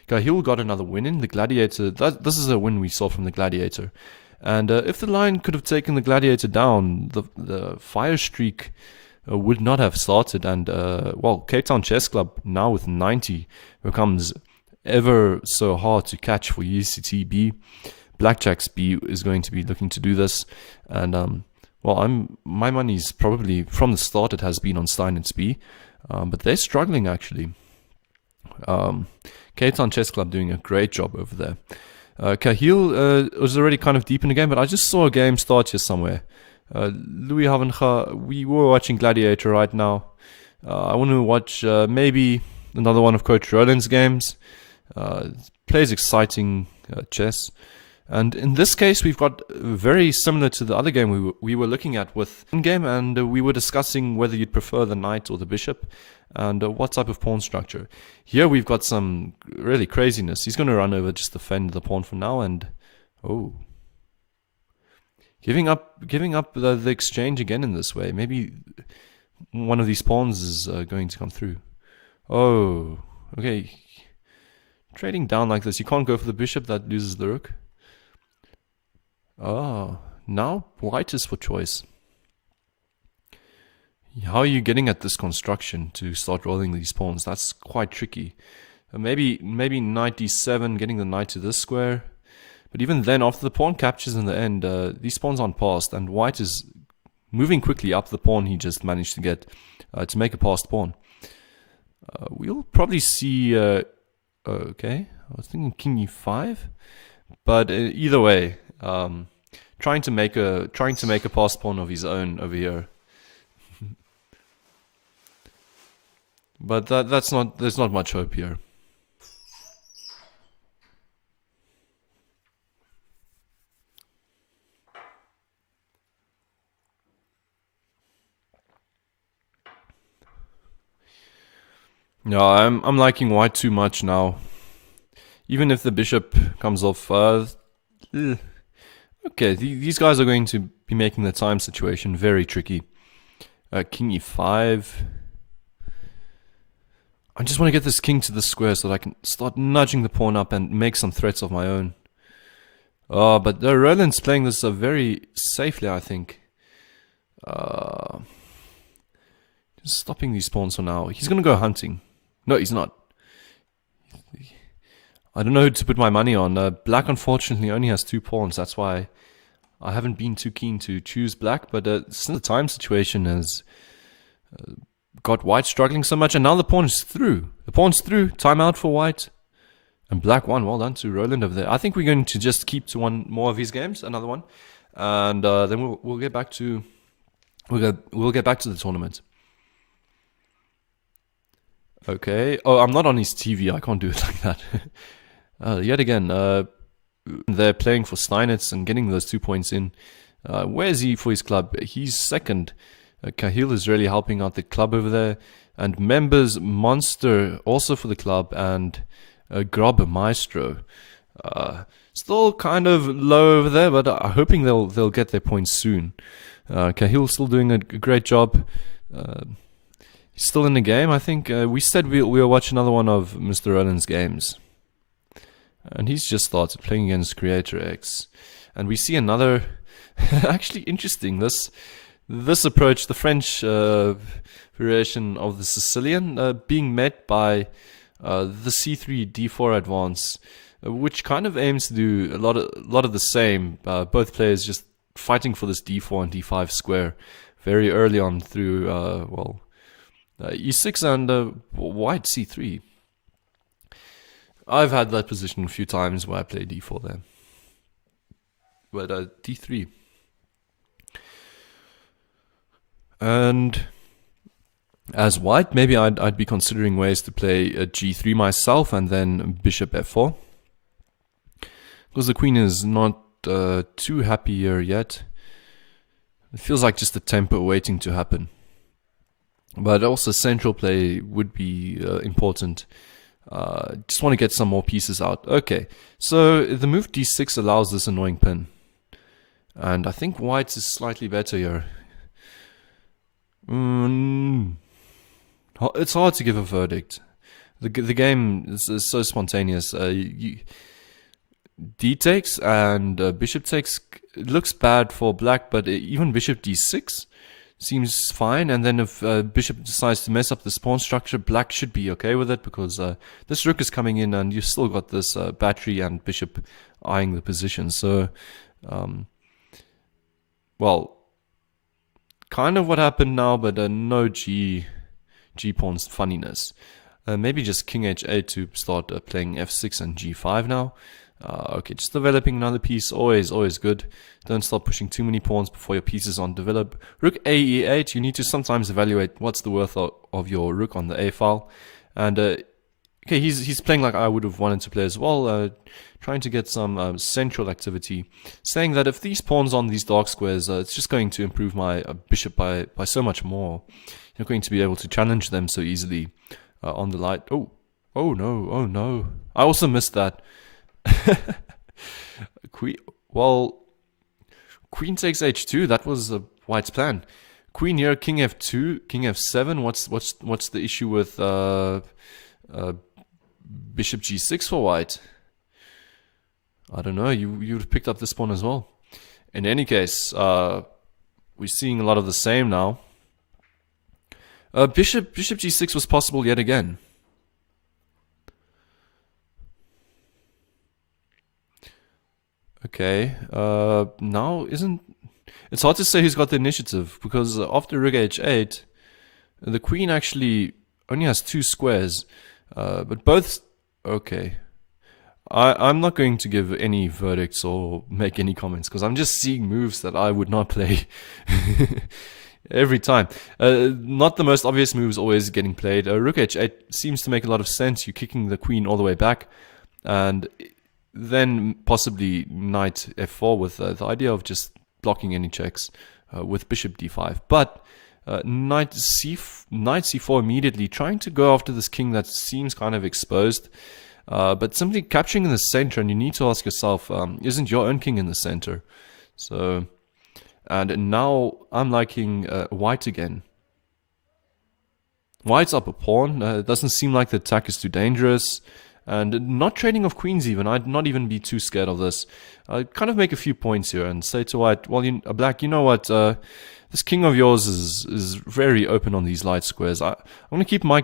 Cahill got another win in the gladiator. This is a win we saw from the gladiator. And if the lion could have taken the gladiator down, the fire streak would not have started. And, well, Cape Town Chess Club, now with 90, becomes ever so hard to catch for UCTB. Blackjack's B is going to be looking to do this, and well, my money's probably from the start it has been on Steinitz B, but they're struggling actually. Cape Town Chess Club doing a great job over there. Cahill was already kind of deep in the game, but I just saw a game start here somewhere. Louis Havenga, we were watching Gladiator right now. I want to watch maybe another one of Coach Roland's games. Plays exciting chess, and in this case we've got very similar to the other game we were looking at with in-game, and we were discussing whether you'd prefer the knight or the bishop, and what type of pawn structure. Here we've got some really craziness. He's going to run over, just defend the pawn for now, and oh, giving up the exchange again in this way. Maybe one of these pawns is going to come through. Oh, okay. Trading down like this, you can't go for the bishop, that loses the rook. Oh, now white is for choice. How are you getting at this construction to start rolling these pawns? That's quite tricky. Maybe knight d7, getting the knight to this square. But even then, after the pawn captures in the end, these pawns aren't passed, and white is moving quickly up the pawn he just managed to get to make a passed pawn. We'll probably see... okay, I was thinking king e5, but either way, trying to make a passed pawn of his own over here. But there's not much hope here. No, I'm liking white too much now. Even if the bishop comes off, okay, these guys are going to be making the time situation very tricky. King e5. I just want to get this king to the square so that I can start nudging the pawn up and make some threats of my own. Oh, but Roland's playing this very safely, I think. Just stopping these pawns for now. He's going to go hunting. No, he's not. I don't know who to put my money on. Black, unfortunately, only has 2 pawns. That's why I haven't been too keen to choose black. But since the time situation has got white struggling so much, and now the pawn is through. The pawn's through. Timeout for white. And black won. Well done to Roland over there. I think we're going to just keep to one more of his games, another one, and then we'll get back to we'll get back to the tournament. Okay. Oh, I'm not on his TV. I can't do it like that. Yet again, they're playing for Steinitz and getting those 2 points in. Where is he for his club? He's second. Cahill is really helping out the club over there. And members Monster also for the club, and Grob Maestro. Still kind of low over there, but I'm hoping they'll get their points soon. Cahill's still doing a great job. He's still in the game, I think. We said we'll watch another one of Mr. Roland's games. And he's just started playing against Creator X. And we see another... actually interesting, this approach, the French variation of the Sicilian, being met by the c3 d4 advance, which kind of aims to do a lot of the same. Both players just fighting for this d4 and d5 square very early on through e6 and white c3. I've had that position a few times where I play d4 there. But d3. And as white, maybe I'd be considering ways to play a g3 myself and then bishop f4. Because the queen is not too happy here yet. It feels like just a tempo waiting to happen. But also central play would be important. Just want to get some more pieces out. Okay, so the move d6 allows this annoying pin. And I think white's is slightly better here. It's hard to give a verdict. The game is so spontaneous. D takes and bishop takes looks bad for black, but even bishop d6 seems fine. And then if bishop decides to mess up this pawn structure, black should be okay with it, because this rook is coming in and you've still got this battery and bishop eyeing the position. So, well, kind of what happened now, but no g pawn's funniness. Maybe just king h8 to start playing f6 and g5 now. Okay, just developing another piece, always good. Don't start pushing too many pawns before your pieces aren't developed. Rook a e8, you need to sometimes evaluate what's the worth of your rook on the a file. And okay, he's playing like I would have wanted to play as well, trying to get some central activity, saying that if these pawns on these dark squares, it's just going to improve my bishop by so much more. You're going to be able to challenge them so easily on the light. Oh no. I also missed that. Queen takes h2. That was white's plan. Queen here, king f2, king f7. What's the issue with bishop g6 for white. I don't know, you would have picked up this pawn as well. In any case, we're seeing a lot of the same now. Bishop g6 was possible yet again. Okay, now it's hard to say who's got the initiative, because after rook h8, the queen actually only has 2 squares, but both, okay. I'm not going to give any verdicts or make any comments, because I'm just seeing moves that I would not play every time. Not the most obvious moves always getting played. Rook h8 seems to make a lot of sense. You're kicking the queen all the way back, and then possibly knight f4 with the idea of just blocking any checks with bishop d5. But knight c4 immediately, trying to go after this king that seems kind of exposed. But simply capturing in the center, and you need to ask yourself, isn't your own king in the center? So, and now I'm liking white again. White's up a pawn. It doesn't seem like the attack is too dangerous. And not trading off queens even. I'd not even be too scared of this. I'd kind of make a few points here and say to white, well, black, you know what? This king of yours is very open on these light squares. I'm going to keep my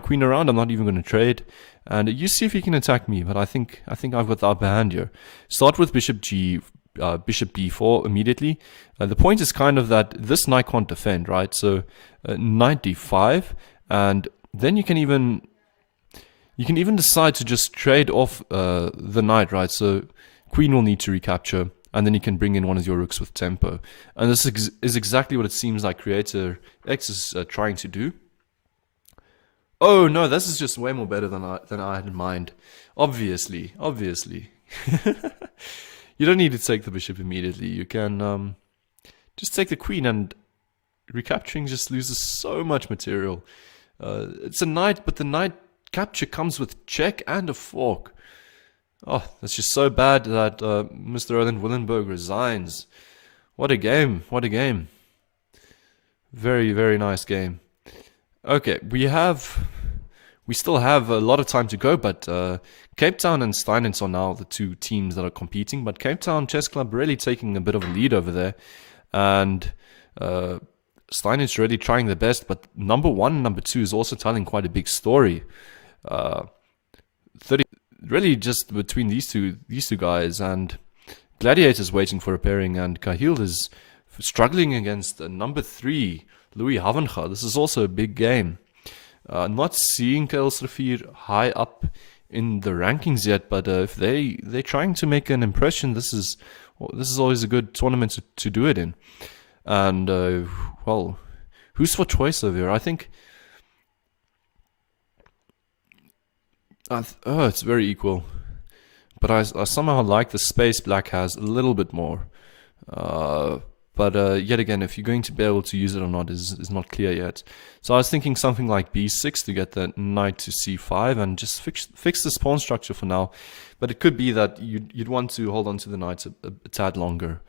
queen around. I'm not even going to trade. And you see if he can attack me. But I think I've got the upper hand here. Start with bishop b4 immediately. The point is kind of that this knight can't defend, right? So knight d5, and then you can even decide to just trade off the knight, right? So queen will need to recapture, and then you can bring in one of your rooks with tempo. And this is exactly what it seems like Creator X is trying to do. Oh no, this is just way more better than I had in mind. Obviously. You don't need to take the bishop immediately. You can just take the queen, and recapturing just loses so much material. It's a knight, but the knight capture comes with check and a fork. Oh, that's just so bad that Mr. Erland Willenberg resigns. What a game. What a game. Very, very nice game. Okay, we still have a lot of time to go, but Cape Town and Steinitz are now the two teams that are competing. But Cape Town Chess Club really taking a bit of a lead over there, and Steinitz really trying their best. But number 1 and number 2 is also telling quite a big story. 30 really just between these two guys, and Gladiator's waiting for a pairing, and Cahill is struggling against number 3 Louis Havenga. This is also a big game. Not seeing Kael Srafir high up in the rankings yet, but if they're trying to make an impression, this is always a good tournament to do it in. And well, who's for choice over here? I think it's very equal, but I somehow like the space black has a little bit more. But yet again, if you're going to be able to use it or not is not clear yet. So I was thinking something like b6 to get the knight to c5 and just fix this pawn structure for now. But it could be that you'd want to hold on to the knights a tad longer.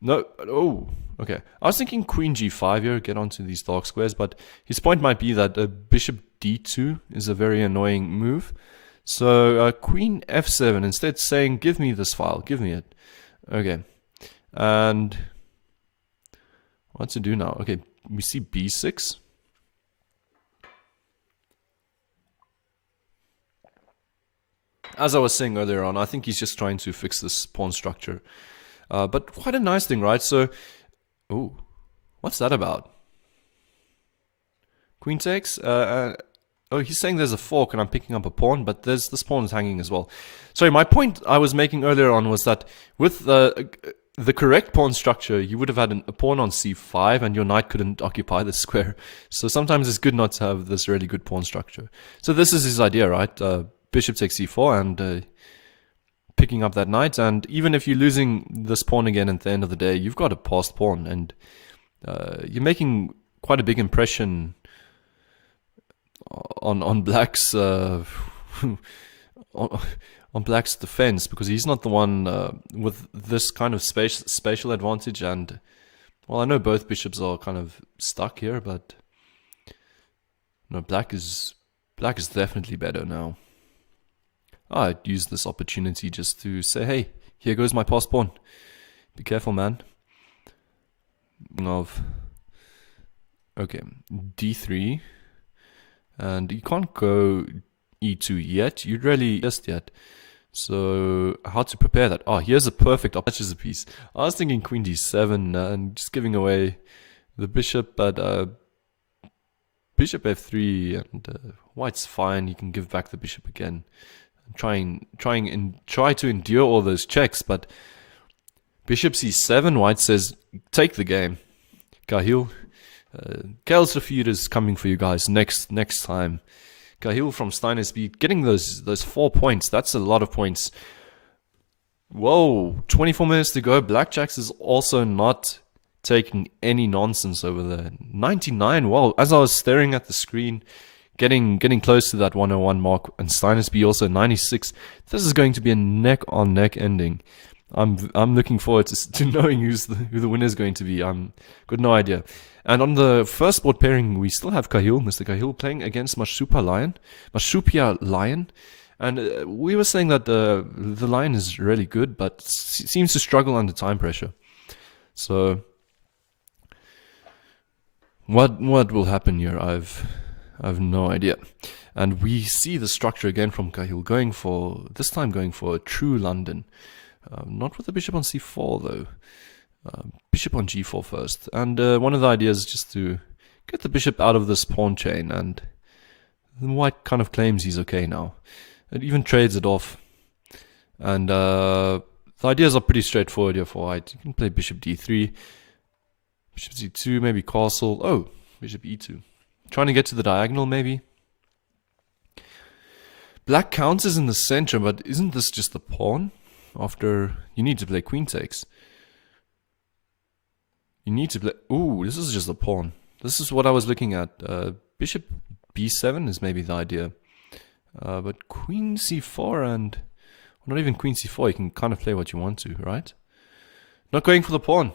No, oh, okay. I was thinking queen g5 here, get onto these dark squares, but his point might be that bishop d2 is a very annoying move. So queen f7, instead saying, give me this file, give me it. Okay. And what to do now? Okay, we see b6. As I was saying earlier on, I think he's just trying to fix this pawn structure. But quite a nice thing, right? So, oh, what's that about? Queen takes. Oh, he's saying there's a fork and I'm picking up a pawn, but this pawn is hanging as well. Sorry, my point I was making earlier on was that with the correct pawn structure, you would have had a pawn on c5 and your knight couldn't occupy the square. So sometimes it's good not to have this really good pawn structure. So this is his idea, right? Bishop takes c4 and picking up that knight. And even if you're losing this pawn again at the end of the day, you've got a passed pawn. And you're making quite a big impression on Black's on Black's defense, because he's not the one with this kind of spatial advantage. And well, I know both bishops are kind of stuck here, but no, Black is Black is definitely better now. I'd use this opportunity just to say, hey, here goes my passed pawn. Be careful, man. Okay, d3. And you can't go e2 yet. You'd really just yet. So how to prepare that? Oh, here's a perfect touches a piece. I was thinking queen d7 and just giving away the bishop, but bishop f3 and white's fine. You can give back the bishop again. Try to endure all those checks, but bishop c7. White says, take the game. Cahill, Kale's Refute is coming for you guys next time. Cahill from Steiner's Beat getting those 4 points. That's a lot of points. Whoa, 24 minutes to go. Blackjacks is also not taking any nonsense over there. 99. Wow, as I was staring at the screen, getting close to that 101 mark, and Steiner's Beat also 96. This is going to be a neck-on-neck ending. I'm looking forward to knowing who the winner is going to be. Got no idea. And on the first board pairing, we still have Cahill, Mr. Cahill, playing against Marshupia Lion. And we were saying that the Lion is really good, but seems to struggle under time pressure. So, what will happen here? I've no idea. And we see the structure again from Cahill, this time going for a true London. Not with the bishop on c4 though. Bishop on g4 first. And one of the ideas is just to get the bishop out of this pawn chain, and white kind of claims he's okay now. It even trades it off. And the ideas are pretty straightforward here for white. You can play bishop d3, bishop c2, maybe castle. Oh, bishop e2. Trying to get to the diagonal maybe. Black counters in the center, but isn't this just a pawn? After you need to play queen takes. You need to play. Ooh, this is just a pawn. This is what I was looking at. Bishop b7 is maybe the idea. But queen c4 and not even queen c4. You can kind of play what you want to, right? Not going for the pawn.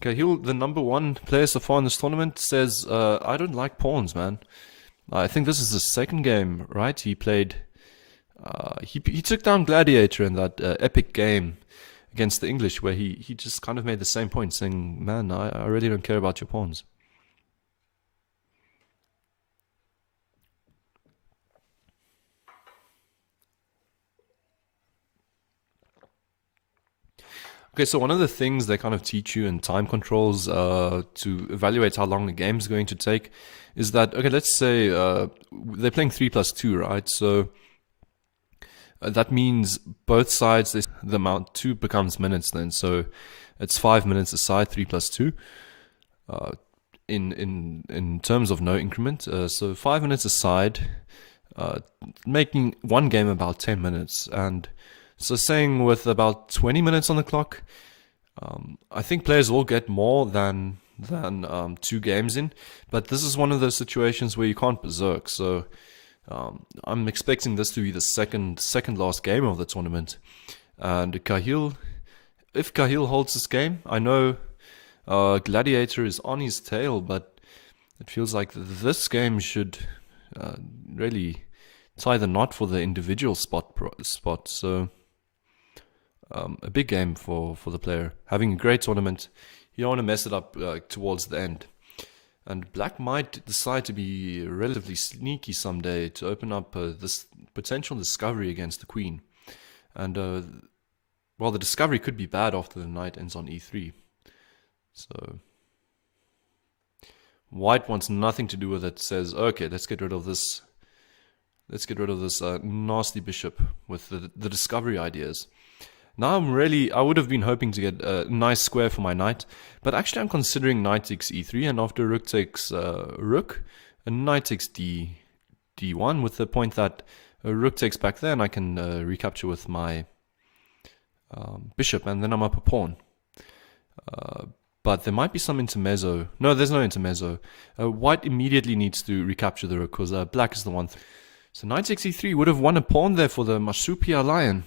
Okay, the number one player so far in this tournament says, I don't like pawns, man. I think this is the second game, right? He played. He took down Gladiator in that epic game against the English, where he just kind of made the same point, saying, man, I really don't care about your pawns. Okay, so one of the things they kind of teach you in time controls to evaluate how long a game is going to take is that, okay, let's say they're playing 3+2, right? So that means both sides, the amount 2 becomes minutes then. So it's 5 minutes a side, 3+2. In terms of no increment. So 5 minutes a side, making one game about 10 minutes. And so saying with about 20 minutes on the clock, I think players will get more than 2 games in. But this is one of those situations where you can't berserk. So I'm expecting this to be the second last game of the tournament. And Cahill, if Cahill holds this game, I know Gladiator is on his tail, but it feels like this game should really tie the knot for the individual spot. So a big game for the player. Having a great tournament, you don't want to mess it up towards the end. And Black might decide to be relatively sneaky someday to open up this potential discovery against the queen. And, well, the discovery could be bad after the knight ends on e3. So, White wants nothing to do with it, says, okay, let's get rid of this. Let's get rid of this nasty bishop with the discovery ideas. Now I would have been hoping to get a nice square for my knight, but actually I'm considering knight takes e3, and after rook takes rook, and knight takes d1, with the point that rook takes back there, and I can recapture with my bishop, and then I'm up a pawn. But there might be some intermezzo. No, there's no intermezzo. White immediately needs to recapture the rook, because black is the one. So knight takes e3 would have won a pawn there for the Marshupia Lion.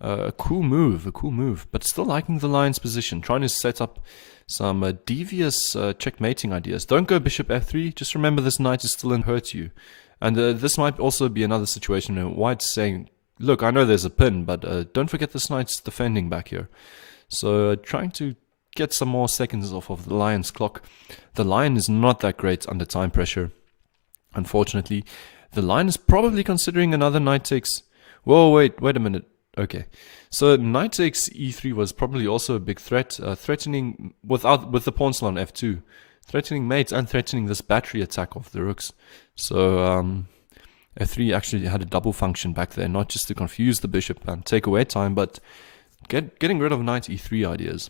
A cool move, but still liking the lion's position, trying to set up some devious checkmating ideas. Don't go bishop f3, just remember this knight is still in hurt you. And this might also be another situation where White's saying, look, I know there's a pin, but don't forget this knight's defending back here. So trying to get some more seconds off of the lion's clock. The lion is not that great under time pressure, unfortunately. The lion is probably considering another knight takes... Whoa, wait a minute. Okay. So knight takes e3 was probably also a big threat, threatening with the pawn still on f2. Threatening mate and threatening this battery attack of the rooks. So f3 actually had a double function back there, not just to confuse the bishop and take away time, but getting rid of knight e3 ideas.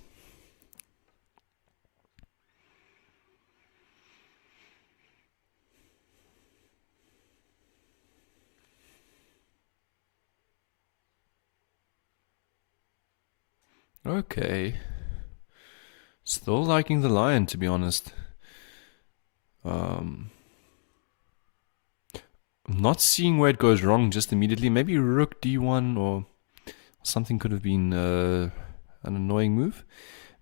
Okay. Still liking the lion, to be honest. I'm not seeing where it goes wrong just immediately. Maybe rook d1 or something could have been an annoying move.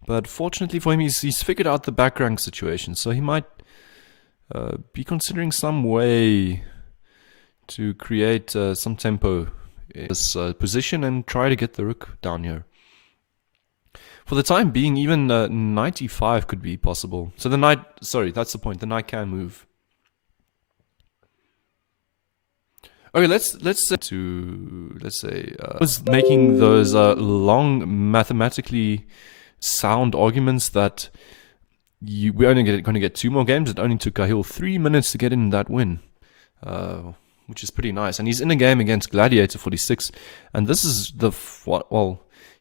But fortunately for him, he's figured out the back rank situation. So he might be considering some way to create some tempo in this position and try to get the rook down here. For the time being, even knight e5 could be possible. So the knight, sorry, that's the point. The knight can move. Okay, let's say was making those long mathematically sound arguments that we're only going to get 2 more games. It only took Cahill 3 minutes to get in that win, which is pretty nice. And he's in a game against Gladiator 46, and this is the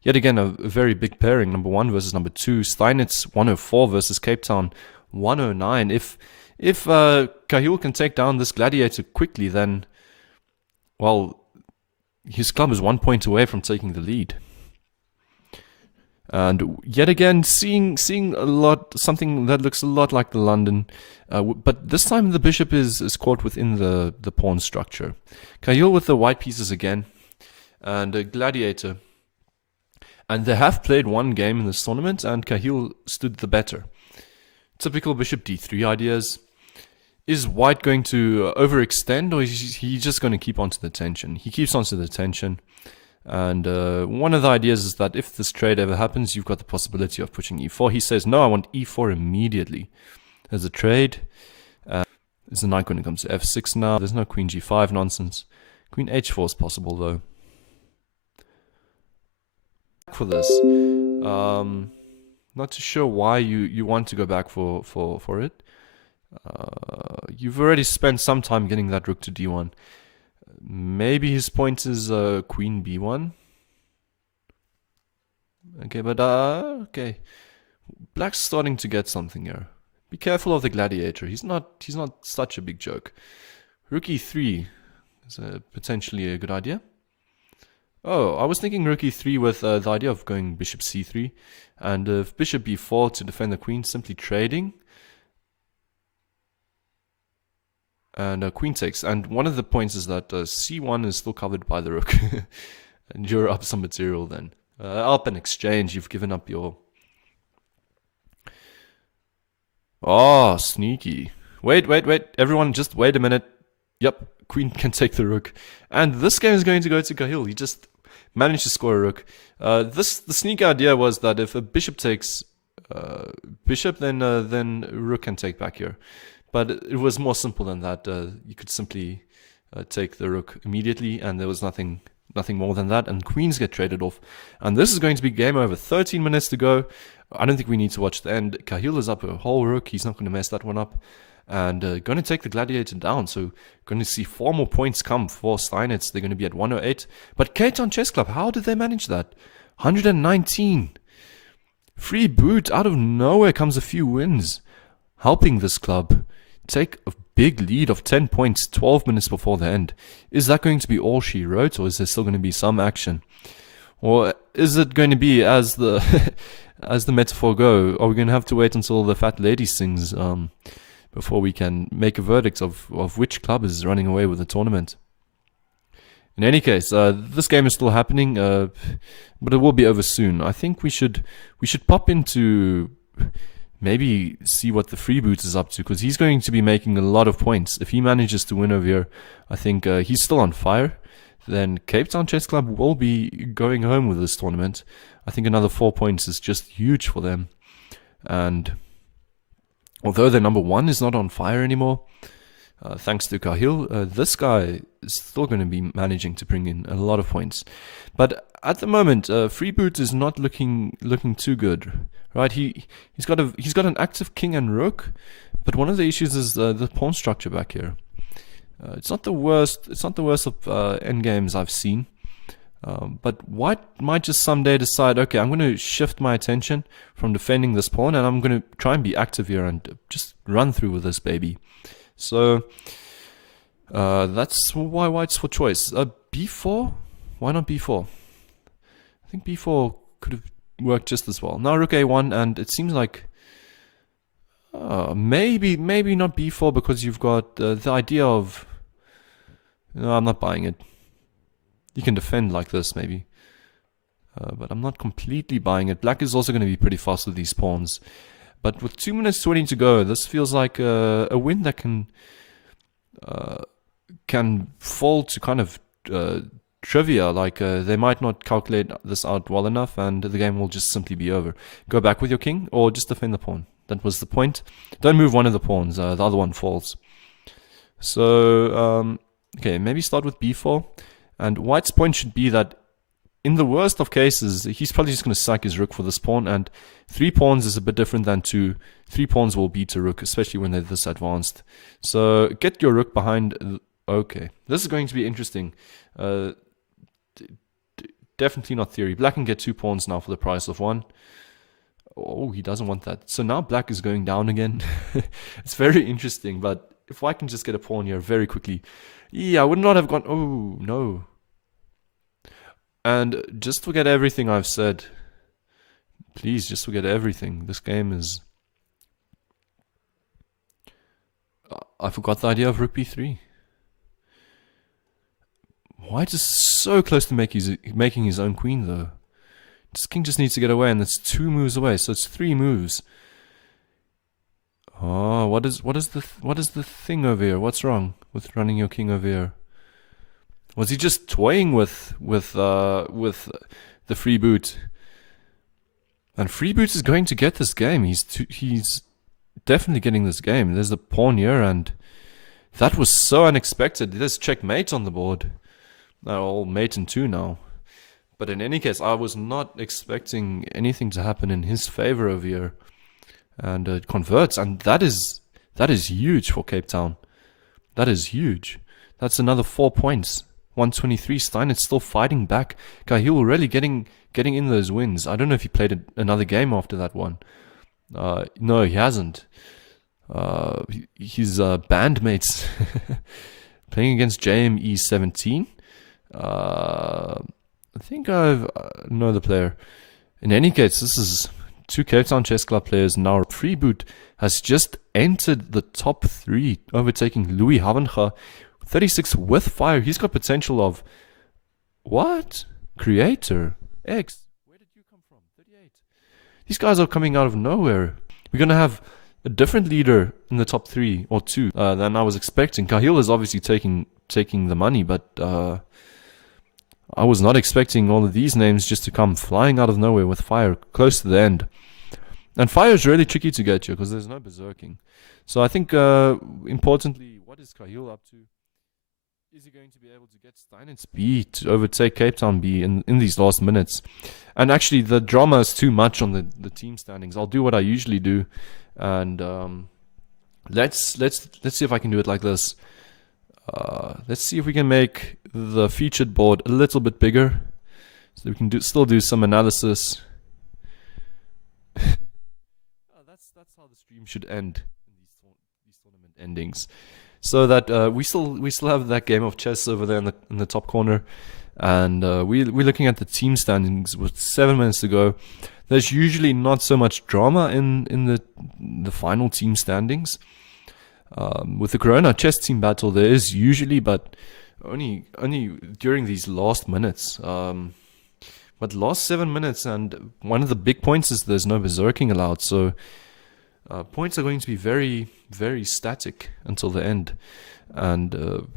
yet again, a very big pairing, number 1 versus number 2. Steinitz 104 versus Cape Town 109. If Cahill can take down this Gladiator quickly, then, well, his club is 1 point away from taking the lead. And yet again, seeing something that looks a lot like the London, but this time the bishop is caught within the pawn structure. Cahill with the white pieces again, and a Gladiator. And they have played 1 game in this tournament, and Cahill stood the better. Typical bishop d3 ideas. Is White going to overextend, or is he just going to keep onto the tension? He keeps onto the tension. And one of the ideas is that if this trade ever happens, you've got the possibility of pushing e4. He says, no, I want e4 immediately. There's a trade. There's a knight when it comes to f6 now. There's no queen g5 nonsense. Queen h4 is possible, though. For this, not too sure why you want to go back for it. You've already spent some time getting that rook to d1. Maybe his point is queen b1. Okay, but okay, black's starting to get something here. Be careful of the Gladiator. He's not such a big joke. Rook e3 is potentially a good idea. Oh, I was thinking rook e3 with the idea of going bishop c3, and bishop b4 to defend the queen, simply trading. And queen takes. And one of the points is that c1 is still covered by the rook. And you're up some material then. Up an exchange, you've given up your... Oh, sneaky. Wait. Everyone, just wait a minute. Yep, queen can take the rook. And this game is going to go to Cahill. He just managed to score a rook. The sneaky idea was that if a bishop takes bishop, then rook can take back here. But it was more simple than that. You could simply take the rook immediately, and there was nothing more than that. And queens get traded off. And this is going to be game over. 13 minutes to go. I don't think we need to watch the end. Cahill is up a whole rook. He's not going to mess that one up. And going to take the Gladiator down. So going to see 4 more points come for Steinitz. They're going to be at 108. But Cape Town Chess Club, how did they manage that? 119. Free boot. Out of nowhere comes a few wins. Helping this club take a big lead of 10 points 12 minutes before the end. Is that going to be all she wrote, or is there still going to be some action? Or is it going to be, as the as the metaphor go, are we going to have to wait until the fat lady sings before we can make a verdict of which club is running away with the tournament? In any case, this game is still happening, but it will be over soon. I think we should pop into maybe see what the freeboot is up to, because he's going to be making a lot of points. If he manages to win over here, I think he's still on fire. Then Cape Town Chess Club will be going home with this tournament. I think another 4 points is just huge for them. And although their number 1 is not on fire anymore, thanks to Cahill, this guy is still going to be managing to bring in a lot of points. But at the moment, freeboot is not looking too good, right? He's got an active king and rook, but one of the issues is the pawn structure back here. It's not the worst. It's not the worst of endgames I've seen. But White might just someday decide, okay, I'm going to shift my attention from defending this pawn, and I'm going to try and be active here and just run through with this baby. So that's why White's for choice. B4? Why not B4? I think B4 could have worked just as well. Now Rook A1, and it seems like maybe not B4, because you've got the idea of... No, I'm not buying it. You can defend like this, maybe. But I'm not completely buying it. Black is also going to be pretty fast with these pawns. But with 2 minutes 20 to go, this feels like a win that can fall to kind of trivia. Like they might not calculate this out well enough, and the game will just simply be over. Go back with your king, or just defend the pawn. That was the point. Don't move one of the pawns. The other one falls. So, okay, maybe start with b4. And White's point should be that in the worst of cases, he's probably just going to sack his rook for this pawn, and 3 pawns is a bit different than 2. 3 pawns will beat a rook, especially when they're this advanced. So get your rook behind. Okay, this is going to be interesting. Definitely not theory. Black can get 2 pawns now for the price of 1. Oh, he doesn't want that. So now black is going down again. It's very interesting, but if White can just get a pawn here very quickly. Yeah, I would not have gone... Oh, no. And just forget everything I've said. Please, just forget everything. This game is... I forgot the idea of rook b3. White is so close to making his own queen, though. This king just needs to get away, and it's 2 moves away, so it's 3 moves. Oh, what is the thing over here? What's wrong with running your king over here? Was he just toying with the freeboot? And freeboot is going to get this game. He's definitely getting this game. There's a pawn here, and that was so unexpected. There's checkmate on the board. They're all mate in 2 now. But in any case, I was not expecting anything to happen in his favor over here. And it converts, and that is huge for Cape Town. That is huge. That's another 4 points. 123. Steinitz still fighting back. Cahill really getting in those wins. I don't know if he played another game after that one. No, he hasn't. His bandmates playing against JME17. I think I know the player. In any case, this is 2 Cape Town Chess Club players now. Freeboot has just entered the top 3, overtaking Louis Havenga. 36 with fire. He's got potential of... What? Creator? X. Where did you come from? 38. These guys are coming out of nowhere. We're going to have a different leader in the top 3 or 2 than I was expecting. Cahill is obviously taking the money, but I was not expecting all of these names just to come flying out of nowhere with fire close to the end. And fire is really tricky to get you because there's no berserking. So I think, importantly, what is Cahill up to? Is he going to be able to get Steinitz B to overtake Cape Town B in these last minutes? And actually, the drama is too much on the team standings. I'll do what I usually do, and let's see if I can do it like this. Let's see if we can make the featured board a little bit bigger, so we can still do some analysis. That's how the stream should end in these tournament endings, so that we still have that game of chess over there in the top corner, and we're looking at the team standings with 7 minutes to go. There's usually not so much drama in the final team standings. With the Corona chess team battle, there is usually, but only during these last minutes. But last 7 minutes, and one of the big points is there's no berserking allowed. So Points are going to be very, very static until the end. And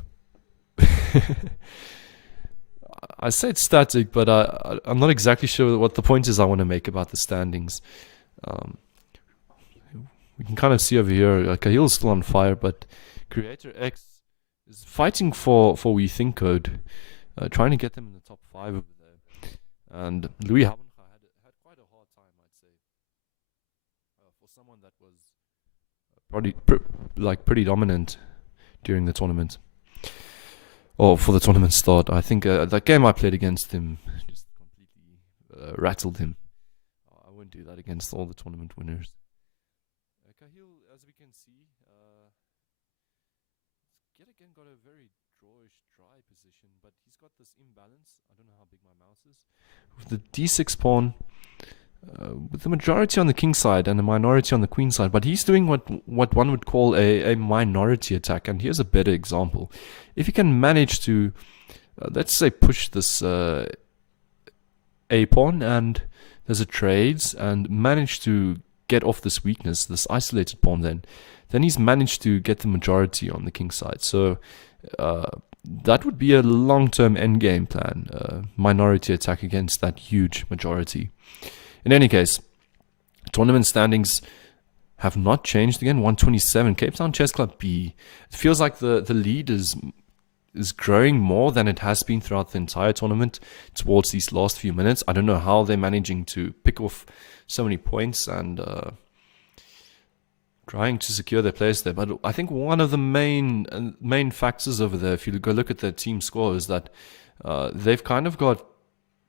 I say it's static, but I'm not exactly sure what the point is I want to make about the standings. We can kind of see over here, Cahill's still on fire, but Creator X is fighting for We Think Code, trying to get them in the top 5 over there. And Louis Habenga had quite a hard time, I'd say, for someone that was probably pretty dominant during the tournament. Or for the tournament start. I think that game I played against him just completely rattled him. I won't do that against all the tournament winners. Cahill, as we can see, yet again got a very drawish, dry position, but he's got this imbalance. I don't know how big my mouse is. With the d6 pawn, with the majority on the king side and the minority on the queen side, but he's doing what one would call a minority attack. And here's a better example. If you can manage to, let's say, push this a pawn, and there's a trades, and manage to get off this weakness, this isolated pawn, then he's managed to get the majority on the king side. So that would be a long-term endgame plan, minority attack against that huge majority. In any case, tournament standings have not changed again. 127, Cape Town Chess Club B. It feels like the lead is growing more than it has been throughout the entire tournament towards these last few minutes. I don't know how they're managing to pick off so many points and trying to secure their place there. But I think one of the main factors over there, if you go look at their team score, is that they've kind of got,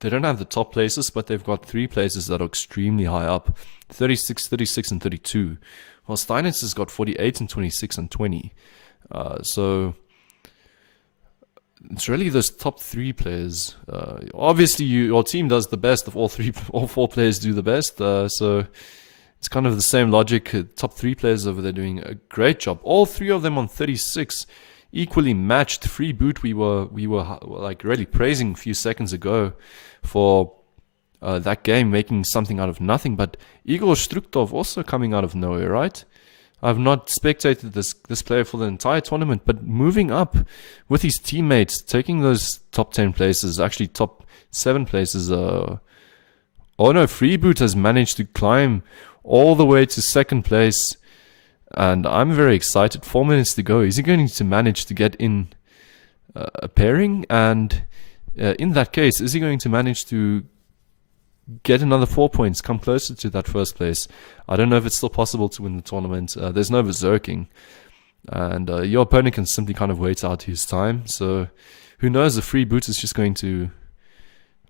they don't have the top places, but they've got 3 places that are extremely high up, 36, 36, and 32. While Steinitz has got 48 and 26 and 20. So it's really those top 3 players. Obviously, your team does the best if all 4 players do the best. So it's kind of the same logic. Top 3 players over there doing a great job. All 3 of them on 36, equally matched. Free boot. We were like really praising a few seconds ago for that game, making something out of nothing. But Igor Struktov also coming out of nowhere, right? I've not spectated this player for the entire tournament, but moving up with his teammates, taking those top 10 places, actually top 7 places. Oh no, Freeboot has managed to climb all the way to 2nd place, and I'm very excited. 4 minutes to go. Is he going to manage to get in a pairing? And in that case, is he going to manage to get another 4 points, come closer to that 1st place? I don't know if it's still possible to win the tournament. There's no berserking, and your opponent can simply kind of wait out his time. So who knows, the free boot is just going to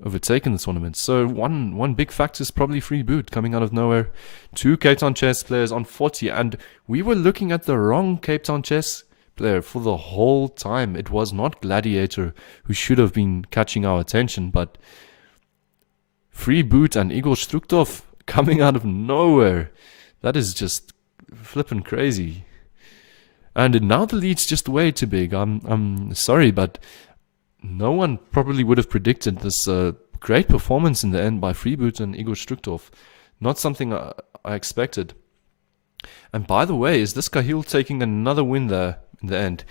overtake in the tournament. So one big factor is probably free boot coming out of nowhere. 2 Cape Town Chess players on 40, and we were looking at the wrong Cape Town Chess player for the whole time. It was not Gladiator who should have been catching our attention, but Free Boot and Igor Struktov coming out of nowhere. That is just flippin' crazy. And now the lead's just way too big. I'm sorry, but no one probably would have predicted this great performance in the end by Free Boot and Igor Struktov. Not something I expected. And by the way, is this Cahill taking another win there in the end?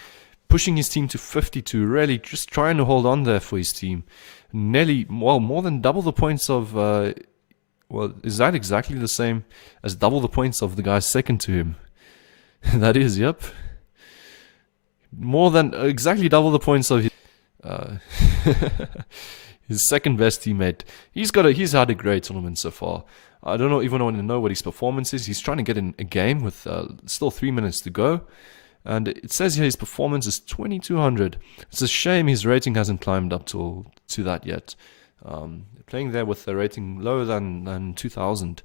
Pushing his team to 52, really just trying to hold on there for his team. Nearly, well, more than double the points of, well, is that exactly the same as double the points of the guy second to him? That is, yep. More than, exactly double the points of his second best teammate. He's had a great tournament so far. I don't even want to know what his performance is. He's trying to get in a game with still 3 minutes to go. And it says here his performance is 2200. It's a shame his rating hasn't climbed up to that yet. Playing there with a rating lower than 2000.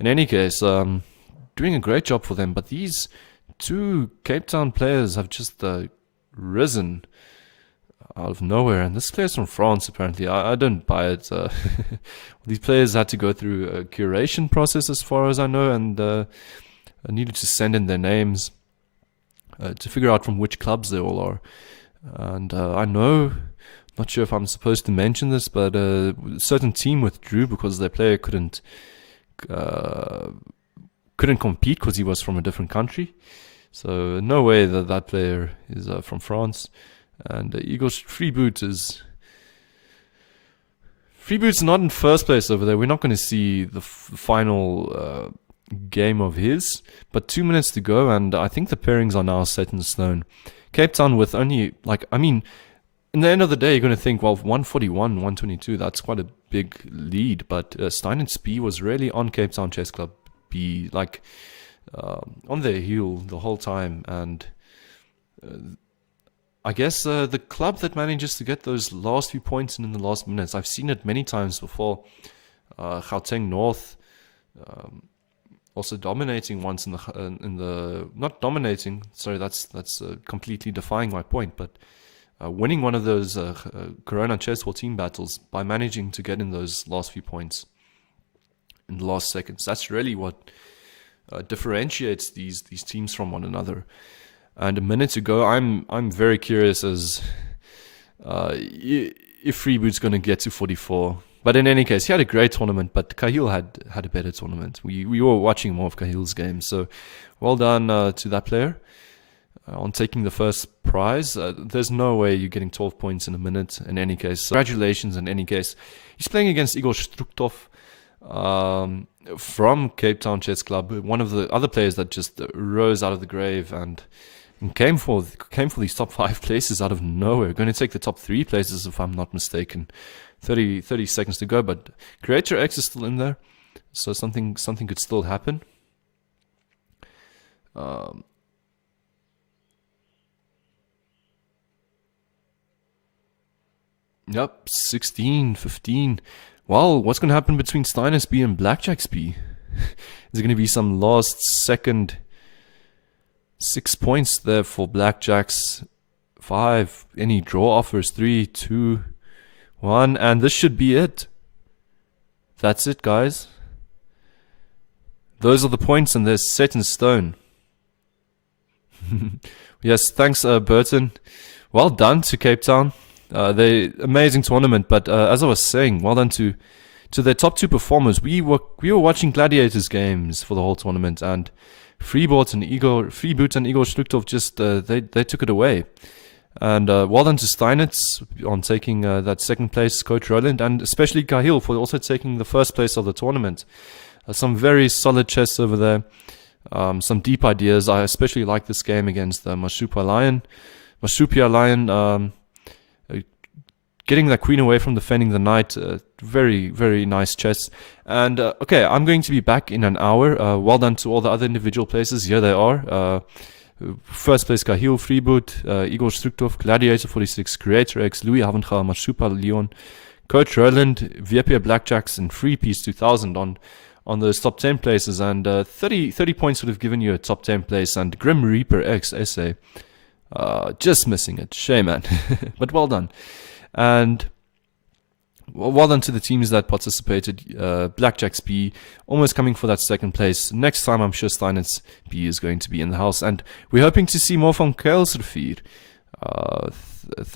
In any case, doing a great job for them. But these 2 Cape Town players have just risen out of nowhere. And this player's from France, apparently. I don't buy it. These players had to go through a curation process, as far as I know, and needed to send in their names to figure out from which clubs they all are. And I know, not sure if I'm supposed to mention this, but a certain team withdrew because their player couldn't couldn't compete because he was from a different country. So no way that that player is from France. And Eagles Freeboot's not in first place over there. We're not going to see the final game of his. But 2 minutes to go, and I think the pairings are now set in stone. Cape Town with only, like, I mean, in the end of the day, you're going to think, well, 141, 122, that's quite a big lead. But Steinitz B was really on Cape Town Chess Club B, like, on their heel the whole time. And I guess the club that manages to get those last few points in the last minutes, I've seen it many times before. Gauteng North also dominating once in the not dominating. Sorry, that's completely defying my point. But winning one of those Corona Chess World Team battles by managing to get in those last few points in the last seconds. That's really what differentiates these teams from one another. And a minute ago, I'm very curious as if Freeboot's going to get to 44. But in any case, he had a great tournament, but Cahill had a better tournament. We were watching more of Cahill's games, so well done to that player on taking the first prize. There's no way you're getting 12 points in a minute in any case. So congratulations in any case. He's playing against Igor Struktov from Cape Town Chess Club, one of the other players that just rose out of the grave and came for these top 5 places out of nowhere. Going to take the top 3 places if I'm not mistaken. 30 seconds to go, but Creator X is still in there, so something could still happen. Yep, 16, 15. Well, what's going to happen between Steinitz B and Blackjack's B? Is there going to be some last second 6 points there for Blackjack's 5? Any draw offers? 3, 2, 1, and this should be it. That's it, guys. Those are the points, and they're set in stone. Yes, thanks, Burton. Well done to Cape Town. They amazing tournament, but as I was saying, well done to their top 2 performers. We were watching Gladiators games for the whole tournament, and Freeboot and Igor Struktov just they took it away. And well done to Steinitz on taking that second place, Coach Roland, and especially Cahill for also taking the first place of the tournament. Some very solid chess over there. Some deep ideas. I especially like this game against the Marsupia Lion. Getting that queen away from defending the knight. Very, very nice chess. And okay, I'm going to be back in an hour. Well done to all the other individual places. Here they are. First place, Cahill, Freeboot, Igor Struktov, Gladiator 46, Creator X, Louis Havenga, Marsupia Leon, Coach Roland, VP Blackjacks, and Free Piece 2000 on those top 10 places. And 30 points would have given you a top 10 place. And Grim Reaper X essay, just missing it. Shame, man. But well done. And well done to the teams that participated. Blackjack's B almost coming for that second place. Next time, I'm sure Steinitz B is going to be in the house. And we're hoping to see more from Kuilsrivier.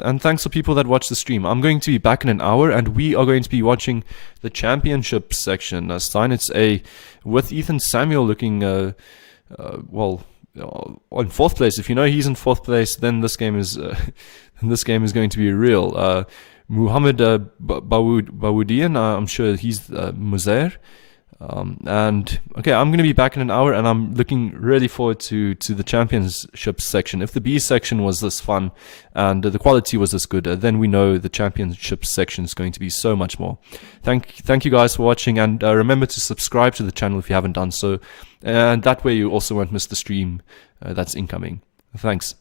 And thanks for people that watch the stream. I'm going to be back in an hour, and we are going to be watching the championship section. Steinitz A with Ethan Samuel looking, well, on 4th place. If you know he's in 4th place, then this game is going to be real. Muhammad Bawudian, I'm sure he's Muzair. And okay, I'm going to be back in an hour, and I'm looking really forward to the championship section. If the B section was this fun and the quality was this good, then we know the championship section is going to be so much more. Thank you guys for watching, and remember to subscribe to the channel if you haven't done so, and that way you also won't miss the stream that's incoming. Thanks.